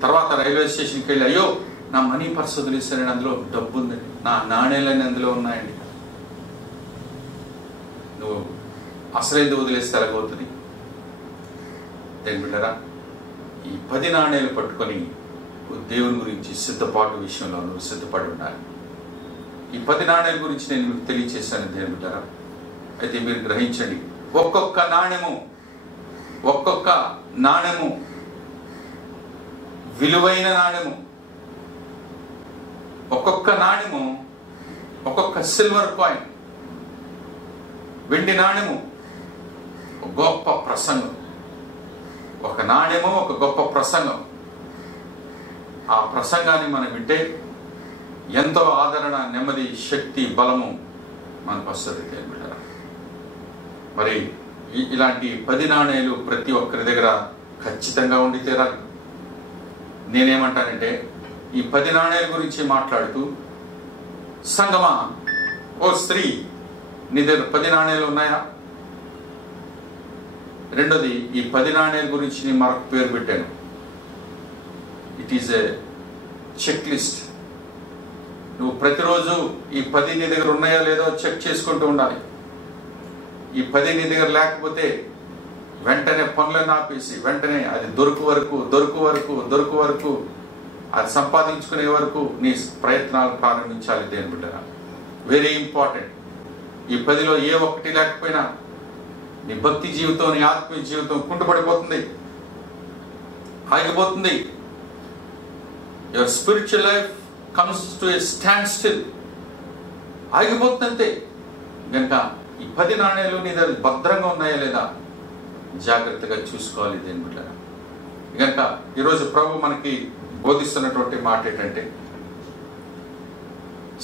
తర్వాత రైల్వే స్టేషన్కి వెళ్ళి, అయ్యో నా మనీ పర్స్ వదిలేస్తానండి, అందులో డబ్బు ఉందండి, నా నాణేలన్నీ అందులో ఉన్నాయండి. నువ్వు అసలేందుకు వదిలేస్తే ఎలాగవుతుంది? దేని బిడ్డరా, ఈ 10 నాణేలు పట్టుకొని దేవుని గురించి సిద్ధపాటు విషయంలో నువ్వు సిద్ధపడి ఉండాలి. ఈ 10 నాణేల గురించి నేను మీకు తెలియచేశాను దేవుని బిడ్డరా. అయితే మీరు గ్రహించండి, ఒక్కొక్క నాణెము విలువైన నాణెము. ఒక్కొక్క నాణెము, ఒక్కొక్క సిల్వర్ కాయిన్, వెండి నాణెము గొప్ప ప్రసంగం. ఒక నాణ్యము ఒక గొప్ప ప్రసంగం. ఆ ప్రసంగాన్ని మనం వింటే ఎంతో ఆదరణ, నెమ్మది, శక్తి, బలము మనకు వస్తుంది. మరి ఇలాంటి 10 నాణేలు ప్రతి ఒక్కరి దగ్గర ఖచ్చితంగా ఉండి తీరాలి. నేనేమంటానంటే, ఈ 10 నాణేల గురించి మాట్లాడుతూ, సంగమా, ఓ స్త్రీ, నీ దగ్గర 10 నాణేలు ఉన్నాయా? రెండోది, ఈ 10 నాణేల గురించి నేను మరొక పేరు పెట్టాను. It is a checklist. నువ్వు ప్రతిరోజు ఈ 10 నీ దగ్గర ఉన్నాయో లేదో చెక్ చేసుకుంటూ ఉండాలి. ఈ 10 నీ దగ్గర లేకపోతే వెంటనే పనులను ఆపేసి, వెంటనే అది దొరుకు వరకు అది సంపాదించుకునే వరకు నీ ప్రయత్నాలు ప్రారంభించాలి. దేని బిడ్డరా, వెరీ ఇంపార్టెంట్. ఈ 10లో ఏ ఒక్కటి లేకపోయినా నీ భక్తి జీవితం, నీ ఆత్మీయ జీవితం కుంటుపడిపోతుంది, ఆగిపోతుంది. Your spiritual life comes to a standstill. ఆగిపోతుందంతే. కనుక ఈ 10 నాణేలు నీ దగ్గర భద్రంగా ఉన్నాయా లేదా జాగ్రత్తగా చూసుకోవాలి. దేని బిడ్డ, కనుక ఈరోజు ప్రభు మనకి బోధిస్తున్నటువంటి మాట ఏంటంటే,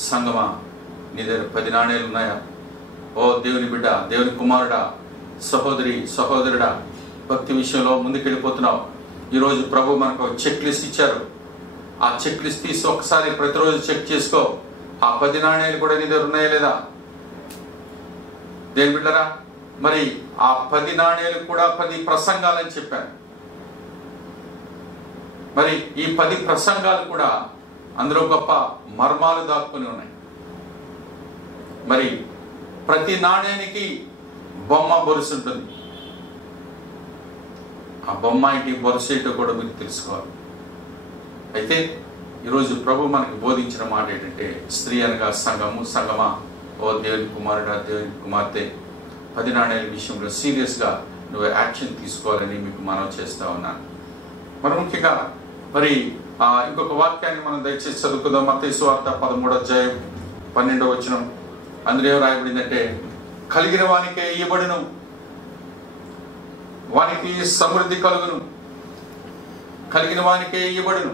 సంగమా, నీ దగ్గర 10 నాణేలు ఉన్నాయా? ఓ దేవుని బిడ్డ, దేవుని కుమారుడా, సహోదరి, సహోదరుడా, భక్తి విషయంలో ముందుకెళ్ళిపోతున్నావు. ఈరోజు ప్రభు మనకు చెక్ లిస్ట్ ఇచ్చారు. ఆ చెక్ లిస్ట్ తీసి ఒకసారి ప్రతిరోజు చెక్ చేసుకో. ఆ 10 నాణేలు కూడా నీ దగ్గర ఉన్నాయా లేదా? దేని బిడ్డరా, మరి ఆ 10 నాణేలు కూడా 10 ప్రసంగాలని చెప్పాను. మరి ఈ 10 ప్రసంగాలు కూడా అందులో గొప్ప మర్మాలు దాక్కుని ఉన్నాయి. మరి ప్రతి నాణ్యానికి బొమ్మ బొరుసు ఉంటుంది. ఆ బొమ్మ ఇంటి బొరుసు ఏంటో కూడా మీరు తెలుసుకోవాలి. అయితే ఈరోజు ప్రభు మనకి బోధించిన మాట ఏంటంటే, స్త్రీ అనగా సంఘము, సంగమా, ఓ దేవుని కుమారుడా, దేవుని కుమార్తె, 10 నాణేల విషయంలో సీరియస్గా నువ్వు యాక్షన్ తీసుకోవాలని మీకు మనవి చేస్తా ఉన్నాను. మరి ముఖ్యంగా మరి ఇంకొక వాక్యాన్ని మనం దయచేసి చదువుకుందాం. మత్తయి సువార్త 13:12. అందులో రాయబడిందంటే, కలిగిన వానికే ఇవ్వబడును, వానికి సమృద్ధి కలుగును, కలిగిన వానికే ఇవ్వబడును.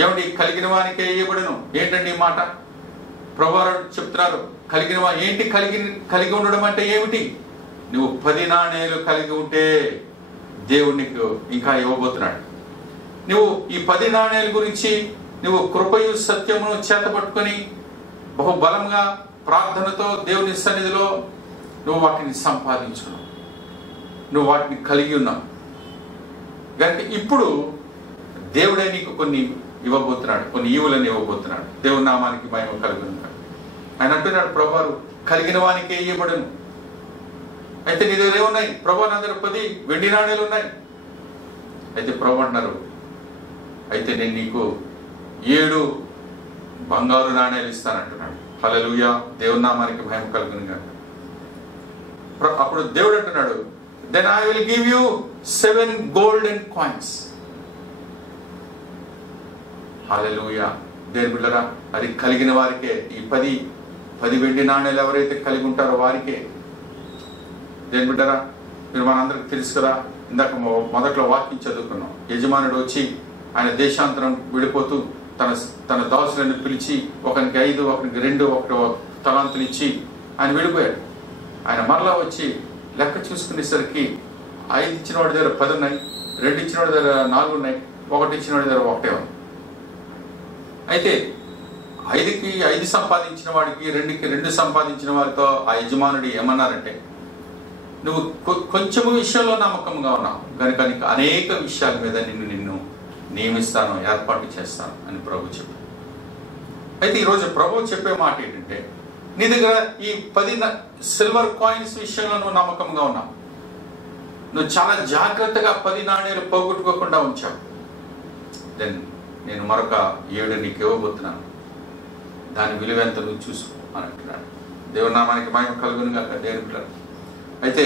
ఏమండి, కలిగిన వానికే ఇవ్వబడును ఏంటండి ఈ మాట? ప్రభువారు చెప్తున్నారు, ఏంటి కలిగి ఉండడం అంటే ఏమిటి? నువ్వు 10 నాణేలు కలిగి ఉంటే దేవుడు నీకు ఇంకా ఇవ్వబోతున్నాడు. నువ్వు ఈ 10 నాణేల గురించి నువ్వు కృపయు సత్యమును చేతపట్టుకొని బహుబలంగా ప్రార్థనతో దేవుని సన్నిధిలో నువ్వు వాటిని సంపాదించుకున్నావు, నువ్వు వాటిని కలిగి ఉన్నావు కనుక ఇప్పుడు దేవుడే నీకు కొన్ని ఇవ్వబోతున్నాడు, కొన్ని ఈవులను ఇవ్వబోతున్నాడు. దేవుని నామానికి మహిమ కలుగును. ఆయన అంటున్నాడు, ప్రభువారు కలిగిన వానికే ఇవ్వబడును. అయితే నీ దగ్గర ఏమున్నాయి? ప్రభు నా దగ్గర 10 వెండి నాణేలు ఉన్నాయి. అయితే ప్రభు అంటున్నారు, అయితే నేను నీకు 7 బంగారు నాణేలు ఇస్తానంటున్నాడు. హల్లెలూయా, దేవుని నామానికి మహిమ కలుగును. అప్పుడు దేవుడు అంటున్నాడు, then I will give you 7 golden coins. Hallelujah, దేవుని బిడ్డలారా, అది కలిగిన వారికే. ఈ 10 వెండి నాణేలు ఎవరైతే కలిగి ఉంటారో వారికే. దేవుని బిడ్డలారా, మీరు మనందరికి తెలుసు కదా, ఇందాక మొదట్లో వాక్యం చదువుకున్నాం. యజమానుడు వచ్చి ఆయన దేశాంతరం విడిపోతూ తన దాసులను పిలిచి ఒకరికి 5, ఒకరికి 2, 1 తలాంతులు ఇచ్చి ఆయన విడిపోయాడు. ఆయన మరలా వచ్చి లెక్క చూసుకునేసరికి 5 ఇచ్చిన వాడి దగ్గర 10 ఉన్నాయి, 2 ఇచ్చిన వాడి దగ్గర 4 ఉన్నాయి, 1 ఇచ్చిన వాడి దగ్గర 1 ఉంది. అయితే 5కి 5 సంపాదించిన వాడికి 2కి 2 సంపాదించిన వారితో ఆ యజమానుడు ఏమన్నారంటే, నువ్వు కొంచెము విషయంలో నమ్మకంగా ఉన్నావు కనుక నీకు అనేక విషయాల మీద నిన్ను నియమిస్తాను, ఏర్పాటు చేస్తాను అని ప్రభు చెప్పారు. అయితే ఈరోజు ప్రభు చెప్పే మాట ఏంటంటే, నీ దగ్గర ఈ 10 సిల్వర్ కాయిన్స్ విషయంలో నువ్వు నమ్మకంగా ఉన్నావు, నువ్వు చాలా జాగ్రత్తగా 10 నాణేలు పోగొట్టుకోకుండా ఉంచావు. దెన్ నేను మరొక 7 నీకు ఇవ్వబోతున్నాను, దాని విలువ ఎంత నువ్వు చూసుకో అని అంటున్నాడు. దేవుని నామానికి మహిమ కలుగును గాక. దేవుని బిడ్డలారా, అయితే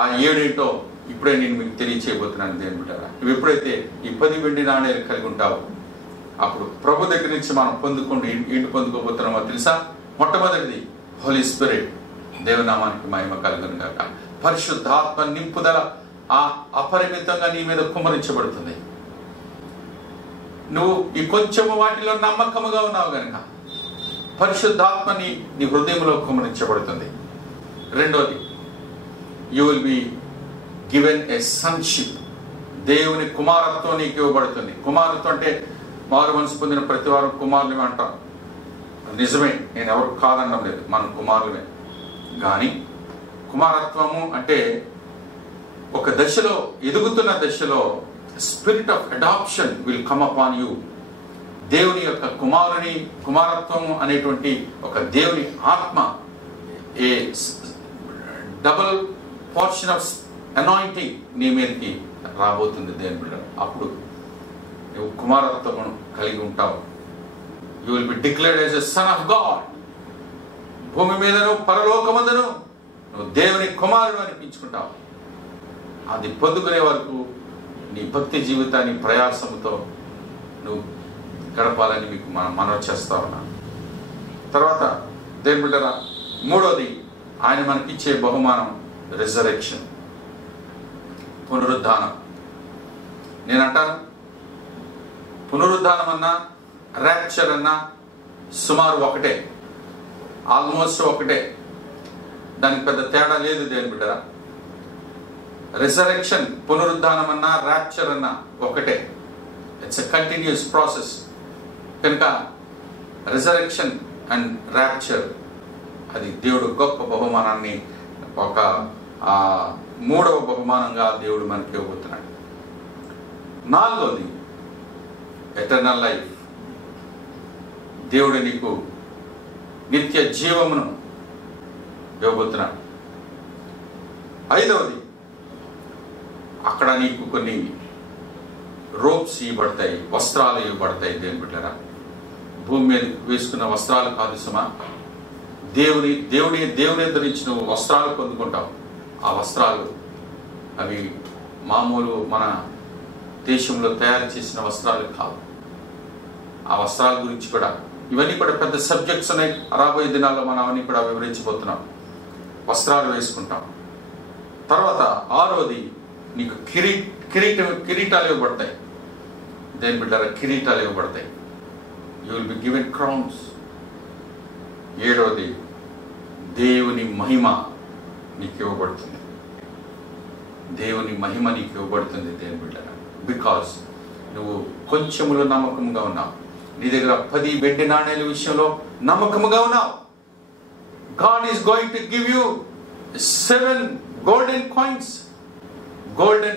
ఆ 7 ఏంటో ఇప్పుడే నేను మీకు తెలియచేయబోతున్నాను. దేవుని బిడ్డలారా, నువ్వు ఎప్పుడైతే ఈ 10 వెండి నాణేలు కలిగి ఉంటావో అప్పుడు ప్రభు దగ్గర నుంచి మనం ఏంటి పొందుకోబోతున్నామో తెలుసా? మొట్టమొదటిది హోలీ స్పిరిట్. దేవుని నామానికి మహిమ కలుగును గాక. పరిశుద్ధాత్మ నింపుదల అపరిమితంగా నీ మీద కుమ్మరించబడుతుంది. నువ్వు ఈ కొంచెము వాటిలో నమ్మకముగా ఉన్నావు కనుక పరిశుద్ధాత్మని నీ హృదయంలో కుమ్మరించబడుతుంది. రెండోది, you will be given a sonship. దేవుని కుమారత్వం నీకు ఇవ్వబడుతుంది. కుమారత్వం అంటే మారు మనసు పొందిన ప్రతి వారు కుమారులమే అంటాం. నిజమే, నేను ఎవరు కాదనడం లేదు, మనం కుమారులమే. కానీ కుమారత్వము అంటే ఒక దశలో, ఎదుగుతున్న దశలో spirit of adoption will come upon you. దేవుని యొక్క కుమారత్వము అనేటువంటి ఒక దేవుని ఆత్మ, a double portion of anointing నీ మీదకి రాబోతుంది. దేవుని బిడ్డ, అప్పుడు నువ్వు కుమారత్వమును కలిగి ఉంటావు. You will B declared as a son of God. భూమి మీదను పరలోకమందును నువ్వు దేవుని కుమారుడు అనిపించుకుంటావు. అది పొందుకునే వరకు నీ భక్తి జీవితాన్ని ప్రయాసంతో నువ్వు గడపాలని మీకు మనవి చేస్తా ఉన్నాను. తర్వాత దేవుని బిడ్డలారా, మూడోది ఆయన మనకిచ్చే బహుమానం రిజరెక్షన్, పునరుద్ధానం. నేను అంటాను, పునరుద్ధానం అన్నా ర్యాప్చర్ అన్నా సుమారు ఒకటే, ఆల్మోస్ట్ ఒకటే, దానికి పెద్ద తేడా లేదు. దేవుని బిడ్డలారా, రిజరెక్షన్, పునరుద్ధానం అన్నా ర్యాప్చర్ అన్నా ఒకటే. It's a continuous process. కనుక రిజరెక్షన్ అండ్ ర్యాప్చర్, అది దేవుడు గొప్ప బహుమానాన్ని, ఒక 3వ బహుమానంగా దేవుడు మనకి ఇవ్వబోతున్నాడు. 4వది ఎటర్నల్ లైఫ్. దేవుడు నీకు నిత్య జీవమును ఇవ్వబోతున్నాడు. 5వది, అక్కడ నీకు కొన్ని రోప్స్ ఇవ్వబడతాయి, వస్త్రాలు ఇవ్వబడతాయి. దేవుని బిడ్డలారా, భూమి మీద వేసుకున్న వస్త్రాలు కాదు సుమా, దేవుని ధరించి నువ్వు వస్త్రాలు పొందుకుంటావు. ఆ వస్త్రాలు అవి మామూలు మన దేశంలో తయారు చేసిన వస్త్రాలు కావు. ఆ వస్త్రాల గురించి కూడా, ఇవన్నీ కూడా పెద్ద సబ్జెక్ట్స్ ఉన్నాయి. రాబోయే దినాల్లో మనం అవన్నీ కూడా వివరించబోతున్నాం. వస్త్రాలు వేసుకుంటాం. తర్వాత 6వది నీకు కిరీటాలు ఇవ్వబడతాయి. దేని బిడ్డారా, కిరీటాలు ఇవ్వబడతాయి. You will be given crowns. 7వది, దేవుని మహిమ నీకు ఇవ్వబడుతుంది. దేవుని మహిమ నీకు ఇవ్వబడుతుంది దేని బిడ్డారా. బికాస్ నువ్వు కొంచెములో నమ్మకముగా ఉన్నావు. నీ దగ్గర 10 వెండి నాణేల విషయంలో నమ్మకముగా ఉన్నావు. God is going to give you 7 golden coins, golden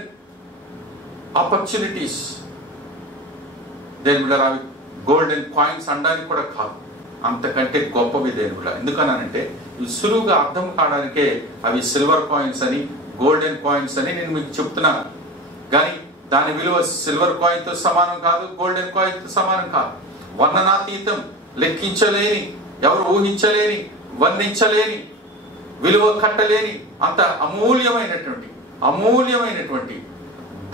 opportunities. దేని బిడ్డారా, గోల్డెన్ కాయిన్స్ అనడానికి కూడా కాదు, అంతకంటే గొప్పవి దేని బిడ్డ. ఎందుకన్నానంటే ఇవి సులువుగా అర్థం కావడానికే అవి సిల్వర్ కాయిన్స్ అని, గోల్డెన్ కాయిన్స్ అని నేను మీకు చెప్తున్నాను. కానీ దాని విలువ సిల్వర్ కాయిన్తో సమానం కాదు, గోల్డెన్ కాయిన్తో సమానం కాదు. వర్ణనాతీతం, లెక్కించలేని, ఎవరు ఊహించలేని, వర్ణించలేని, విలువ కట్టలేని అంత అమూల్యమైనటువంటి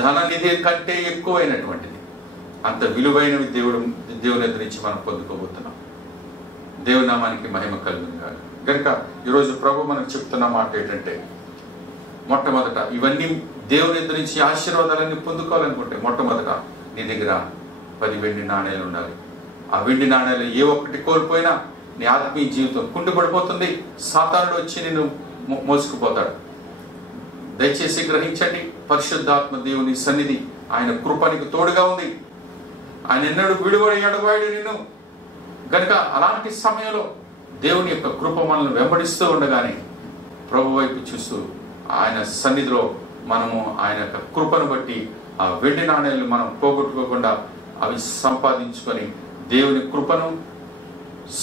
ధననిధి కంటే ఎక్కువైనటువంటిది, అంత విలువైనవి దేవుని ఎదురు నుంచి మనం పొందుకోబోతున్నాం. దేవుని నామానికి మహిమ కలుగును గాక. కనుక ఈరోజు ప్రభు మనకు చెప్తున్న మాట ఏంటంటే, మొట్టమొదట ఇవన్నీ దేవుని ఎదురు నుంచి ఆశీర్వాదాలన్నీ పొందుకోవాలనుకుంటే మొట్టమొదట నీ దగ్గర 10 వెండి నాణేలు ఉండాలి. ఆ వెండి నాణేలు ఏ ఒక్కటి కోల్పోయినా నీ ఆత్మీయ జీవితం కుంటుపడిపోతుంది. సాతానుడు వచ్చి నిన్ను మోసుకుపోతాడు. దయచేసి గ్రహించండి, పరిశుద్ధాత్మ దేవుని సన్నిధి, ఆయన కృపనికి తోడుగా ఉంది. ఆయన ఎన్నడూ ఎడబాయడు నిన్ను. కనుక అలాంటి సమయంలో దేవుని యొక్క కృప మనల్ని వెంబడిస్తూ ఉండగానే ప్రభు వైపు చూస్తూ ఆయన సన్నిధిలో మనము ఆయన యొక్క కృపను బట్టి ఆ వెండి నాణేలు మనం పోగొట్టుకోకుండా అవి సంపాదించుకొని దేవుని కృపను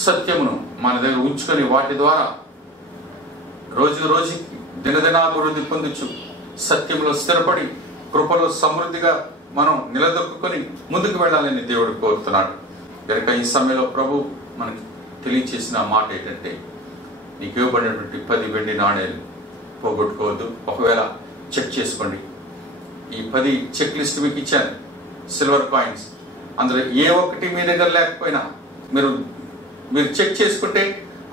సత్యమును మన దగ్గర ఉంచుకొని వాటి ద్వారా రోజుకి దినదినాభివృద్ధి పొందొచ్చు. సత్యంలో స్థిరపడి కృపలో సమృద్ధిగా మనం నిలదొక్కుని ముందుకు వెళ్ళాలని దేవుడు కోరుతున్నాడు. కనుక ఈ సమయంలో ప్రభు మనకి తెలియచేసిన మాట ఏంటంటే, నీకు ఇవ్వబడినటువంటి 10 వెండి నాణేలు పోగొట్టుకోవద్దు. ఒకవేళ చెక్ చేసుకోండి. ఈ 10 చెక్ లిస్ట్ మీకు ఇచ్చాను, సిల్వర్ కాయిన్స్. అందులో ఏ ఒక్కటి మీ దగ్గర లేకపోయినా మీరు చెక్ చేసుకుంటే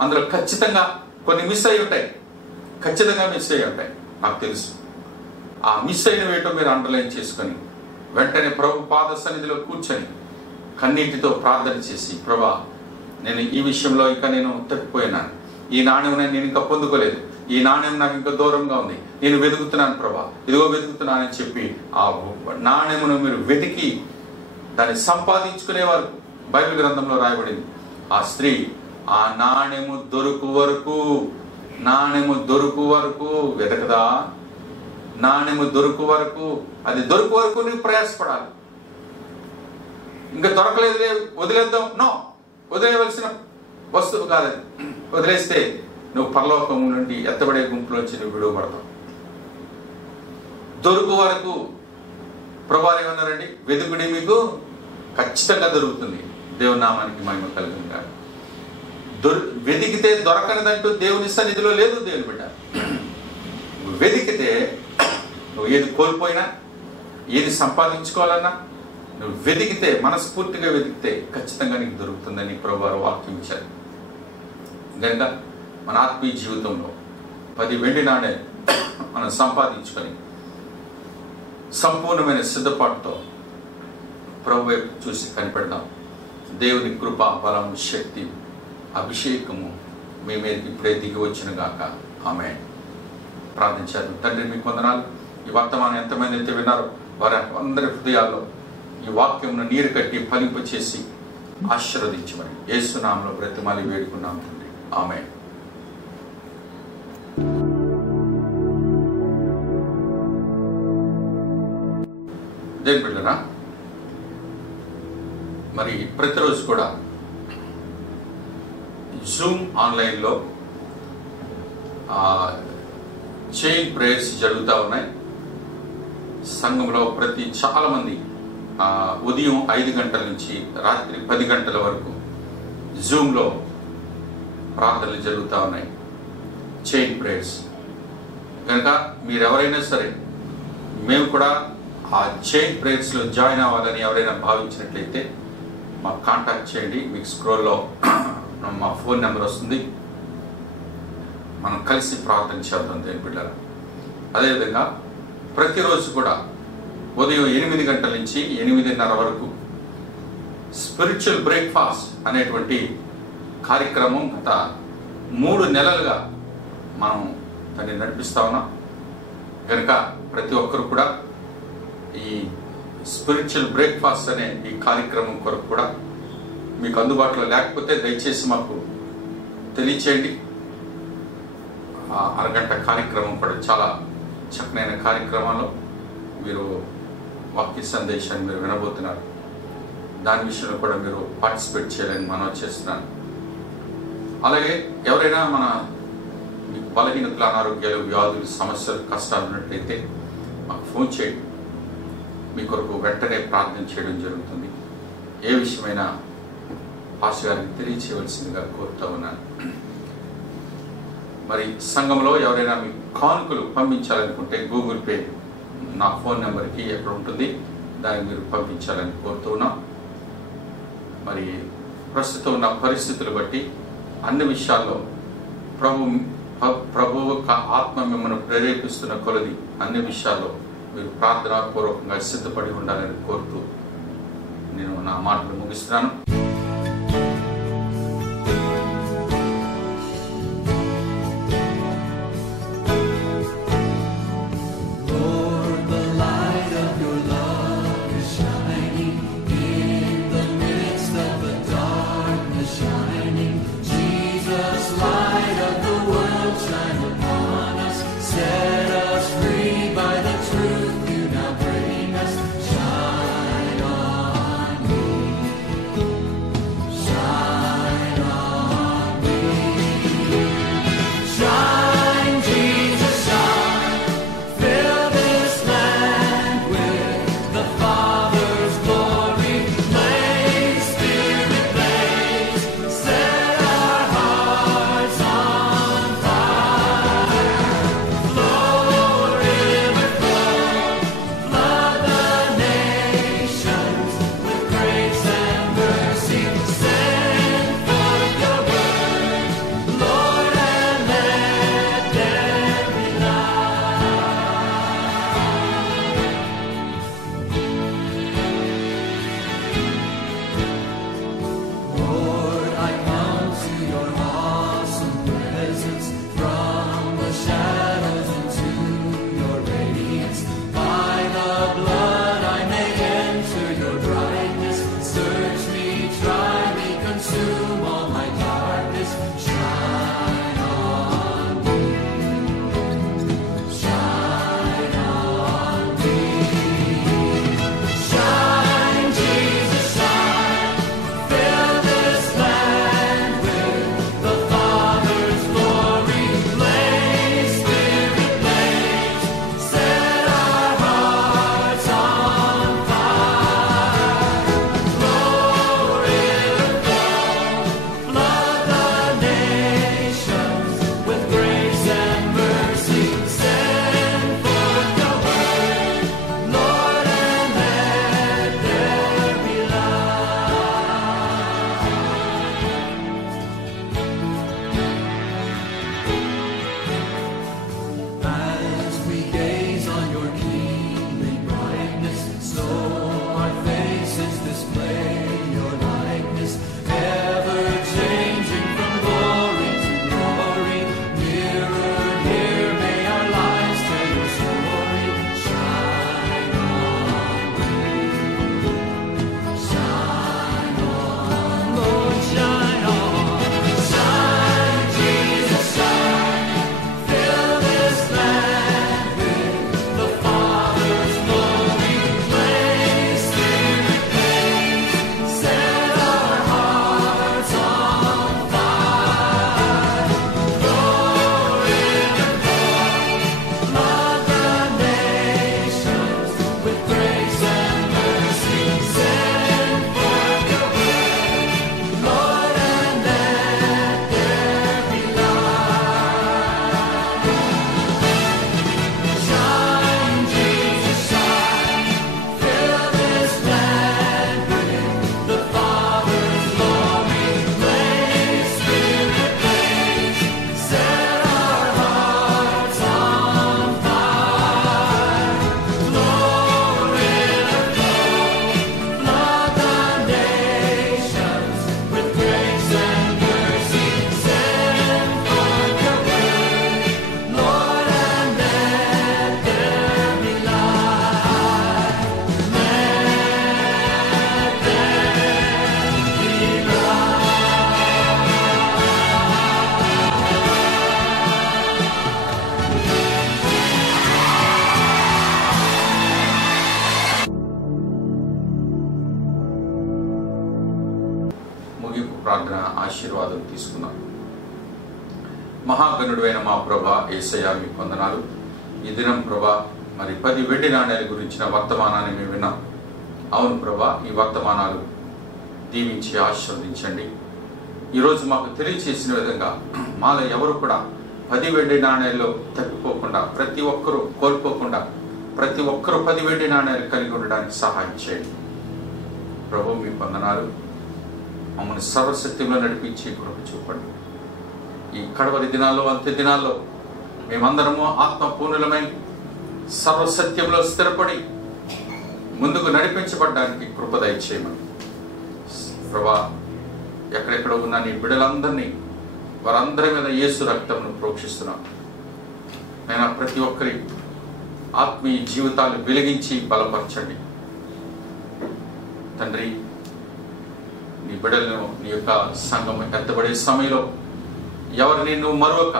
అందులో ఖచ్చితంగా కొన్ని మిస్ అయి ఉంటాయి. నాకు తెలుసు. ఆ మిస్ అయిన వేటో మీరు అండర్లైన్ చేసుకొని వెంటనే ప్రభు పాద సన్నిధిలో కూర్చొని కన్నీటితో ప్రార్థన చేసి, ప్రభా నేను ఈ విషయంలో ఇంకా నేను తప్పిపోయినాను, ఈ నాణ్యం నేను ఇంకా పొందుకోలేదు, ఈ నాణ్యం నాకు ఇంకా దూరంగా ఉంది, నేను వెతుకుతున్నాను ప్రభా, ఇదిగో వెతుకుతున్నానని చెప్పి ఆ నాణ్యమును మీరు వెతికి దాన్ని సంపాదించుకునేవారు. బైబిల్ గ్రంథంలో రాయబడింది, ఆ స్త్రీ ఆ నాణ్యము దొరుకు వరకు వెతకదా, నాణ్యము దొరుకు వరకు, అది దొరుకు వరకు నీకు ప్రయాసపడాలి. ఇంకా దొరకలేదు వదిలేద్దాం, నో, వదిలేయవలసిన వస్తువు కాదది. వదిలేస్తే నువ్వు పరలోకం నుండి ఎత్తబడే గుంపులోంచి నువ్వు విడువబడతావు. దొరుకు వరకు ప్రభువారు ఏమన్నారండి, వెతుకుడి మీకు ఖచ్చితంగా దొరుకుతుంది. దేవుని నామానికి మహిమ కలుగును గాక. వెతికితే దొరకనిదంటూ దేవుని సన్నిధిలో లేదు. దేవుని బిడ్డ, వెతికితే నువ్వు ఏది కోల్పోయినా, ఏది సంపాదించుకోవాలన్నా నువ్వు వెతికితే, మనస్ఫూర్తిగా వెతికితే ఖచ్చితంగా నీకు దొరుకుతుందని ప్రభువారు వాక్యం ఇచ్చారు. కనుక మన ఆత్మీయ జీవితంలో 10 వెండి నాణేలు మనం సంపాదించుకొని సంపూర్ణమైన సిద్ధపాటుతో ప్రభు వైపు చూసి కనిపెడదాం. దేవుని కృప, బలం, శక్తి, అభిషేకము మీ మీదకి ఇప్పుడే దిగి వచ్చిన గాక. ఆమేన్. ప్రార్థించారు. తండ్రి మీకు వందనాలు. ఈ వర్తమానం ఎంతమంది అయితే విన్నారో వారి అందరి హృదయాల్లో ఈ వాక్యమును నీరు కట్టి ఫలింపు చేసి ఆశీర్వదించమని యేసు నామములో బ్రతిమాలి వేడుకున్నాం తండ్రి. ఆమేన్. దేవుని బిడ్డలారా, మరి ప్రతిరోజు కూడా జూమ్ ఆన్లైన్లో చైన్ ప్రేయర్స్ జరుగుతూ ఉన్నాయి. సంఘంలో చాలామంది ఉదయం 5 గంటల నుంచి రాత్రి 10 గంటల వరకు జూమ్లో ప్రార్థనలు జరుగుతూ ఉన్నాయి, చైన్ ప్రేయర్స్. కనుక మీరెవరైనా సరే, మేము కూడా ఆ చైన్ ప్రేయర్స్లో జాయిన్ అవ్వాలని ఎవరైనా భావించినట్లయితే మాకు కాంటాక్ట్ చేయండి. మీకు స్క్రోల్లో మా ఫోన్ నెంబర్ వస్తుంది. మనం కలిసి ప్రార్థన చేద్దాం దేవుని బిడ్డలారా. అదేవిధంగా ప్రతిరోజు కూడా ఉదయం 8 గంటల నుంచి 8:30 వరకు స్పిరిచువల్ బ్రేక్ఫాస్ట్ అనేటువంటి కార్యక్రమం గత 3 నెలలుగా మనం దాన్ని నడిపిస్తా ఉన్నాం. కనుక ప్రతి ఒక్కరు కూడా ఈ స్పిరిచువల్ బ్రేక్ఫాస్ట్ అనే ఈ కార్యక్రమం కొరకు కూడా మీకు అందుబాటులో లేకపోతే దయచేసి మాకు తెలియచేయండి. ఆ అరగంట కార్యక్రమం కూడా చాలా చక్కనైన కార్యక్రమాల్లో మీరు వాక్య సందేశాన్ని మీరు వినబోతున్నారు. దాని విషయంలో కూడా మీరు పార్టిసిపేట్ చేయాలని మనం చేస్తున్నాను. అలాగే ఎవరైనా మన మీకు బలహీనతలు, అనారోగ్యాలు, వ్యాధులు, సమస్యలు, కష్టాలు ఉన్నట్లయితే మాకు ఫోన్ చేయండి. మీ కొరకు వెంటనే ప్రార్థన చేయడం జరుగుతుంది. ఏ విషయమైనా పాస్టర్ గారికి తెలియచేయవలసిందిగా కోరుతా ఉన్నాను. మరి సంఘంలో ఎవరైనా మీ కానుకలు పంపించాలనుకుంటే గూగుల్ పే నా ఫోన్ నెంబర్కి ఎక్కడ ఉంటుంది, దాన్ని మీరు పంపించాలని కోరుతూ ఉన్నాం. మరి ప్రస్తుతం ఉన్న పరిస్థితులు బట్టి అన్ని విషయాల్లో ప్రభువు ఆత్మ మిమ్మల్ని ప్రేరేపిస్తున్న కొలది అన్ని విషయాల్లో మీరు ప్రార్థనాపూర్వకంగా సిద్ధపడి ఉండాలని కోరుతూ నేను నా మాటలు ముగిస్తున్నాను. ముగింపు ప్రార్థన ఆశీర్వాదం తీసుకున్నాం. మహాగణుడైన మా ప్రభా యేసయ్య మీకు వందనాలు. ఈ దినం ప్రభా మరి 10 వెండి నాణ్యాల గురించిన వర్తమానాన్ని మేము విన్నాం. అవును ప్రభా, ఈ వర్తమానాలు దీవించి ఆశీర్వదించండి. ఈరోజు మాకు తెలియచేసిన విధంగా మాలో ఎవరు కూడా 10 వెండి నాణ్యాల్లో తప్పిపోకుండా, ప్రతి ఒక్కరూ కోల్పోకుండా, ప్రతి ఒక్కరూ 10 వెండి నాణ్యాలు కలిగి ఉండడానికి సహాయం చేయండి ప్రభు. మీ వందనాలు. మమ్మల్ని సర్వశక్తిలో నడిపించి కృప చూపండి. ఈ కడవరి దినాల్లో, అంత్య దినాల్లో మేమందరము ఆత్మపూర్ణులమై సర్వసత్యంలో స్థిరపడి ముందుకు నడిపించబడడానికి కృప దయచేయమని ప్రభా. ఎక్కడెక్కడ ఉన్న నీ బిడ్డలందరినీ, వారందరి మీద యేసు రక్తంను ప్రోక్షిస్తున్నాం. నేను ప్రతి ఒక్కరి ఆత్మీయ జీవితాలు వెలిగించి బలపరచండి తండ్రి. నీ బిడ్డలను నీ యొక్క సంఘం ఎత్తబడే సమయంలో ఎవరిని నువ్వు మరొక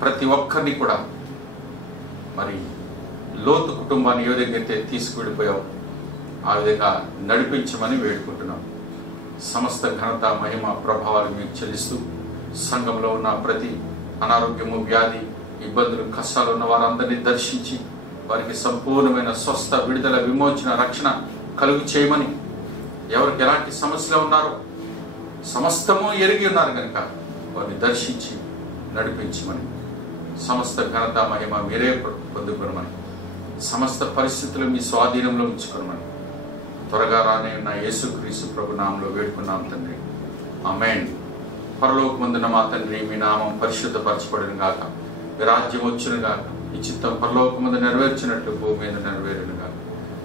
ప్రతి ఒక్కరిని కూడా మరి లోతు కుటుంబాన్ని ఏ విధంగా అయితే తీసుకువెళ్ళిపోయావు ఆ విధంగా నడిపించమని వేడుకుంటున్నాం. సమస్త ఘనత, మహిమ, ప్రభావాలు మీకు చెల్లిస్తూ సంఘంలో ఉన్న ప్రతి అనారోగ్యము, వ్యాధి, ఇబ్బందులు, కష్టాలు ఉన్న వారందరినీ దర్శించి వారికి సంపూర్ణమైన స్వస్థ, విడుదల, విమోచన, రక్షణ కలుగు చేయమని, ఎవరికి ఎలాంటి సమస్యలు ఉన్నారో సమస్తము ఎరిగి ఉన్నారు కనుక వారిని దర్శించి నడిపించమని, సమస్త ఘనత, మహిమ మీరే పొందుకొనమని, సమస్త పరిస్థితులు మీ స్వాధీనంలో ఉంచుకొనమని త్వరగా రానే ఉన్న యేసుక్రీస్తు ప్రభు నామంలో వేడుకున్నాం తండ్రి. ఆమేన్. పరలోకమందున్న మా తండ్రి, మీ నామం పరిశుద్ధపరచబడును గాక, మీ రాజ్యం వచ్చును గాక, ఈ చిత్తం పరలోకమందు నెరవేర్చినట్లు భూమి మీద నెరవేరును గాక.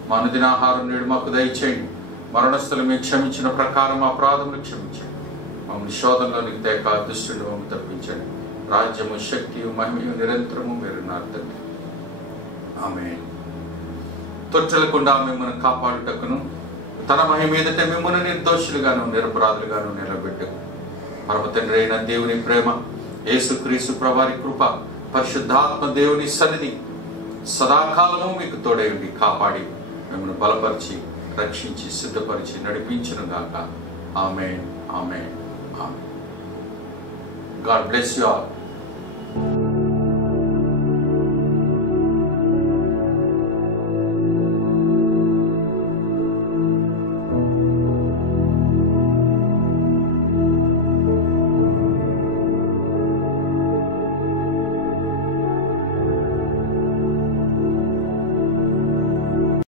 మా అనుదిన ఆహారం నేడు మాకు దయచేయండి. మరణస్థులు మీకు క్షమించిన ప్రకారం మా అపరాధములు క్షమించండి. మమ్మల్ని శోధనలోనికి తేక దుష్టుని మమ్మల్ని తప్పించండి. రాజ్యము, శక్తియు, మహిమయు నిరంతరము మీరున్నారు తండ్రి. ఆమేన్. తొట్టెలకుండా మిమ్మల్ని కాపాడుటకును, తన మహిమ ఎదుట మిమ్మల్ని నిర్దోషులుగాను నిరపరాధులుగాను నిలబెట్టుకు పరమ తండ్రి అయిన దేవుని ప్రేమ, యేసుక్రీస్తు ప్రభువారి కృప, పరిశుద్ధాత్మ దేవుని సన్నిధి సదాకాలము మీకు తోడైండి, కాపాడి మిమ్మల్ని బలపరిచి, రక్షించి, సిద్ధపరిచి నడిపించును గాక. ఆమేన్. ఆమేన్. ఆమేన్. God bless you all.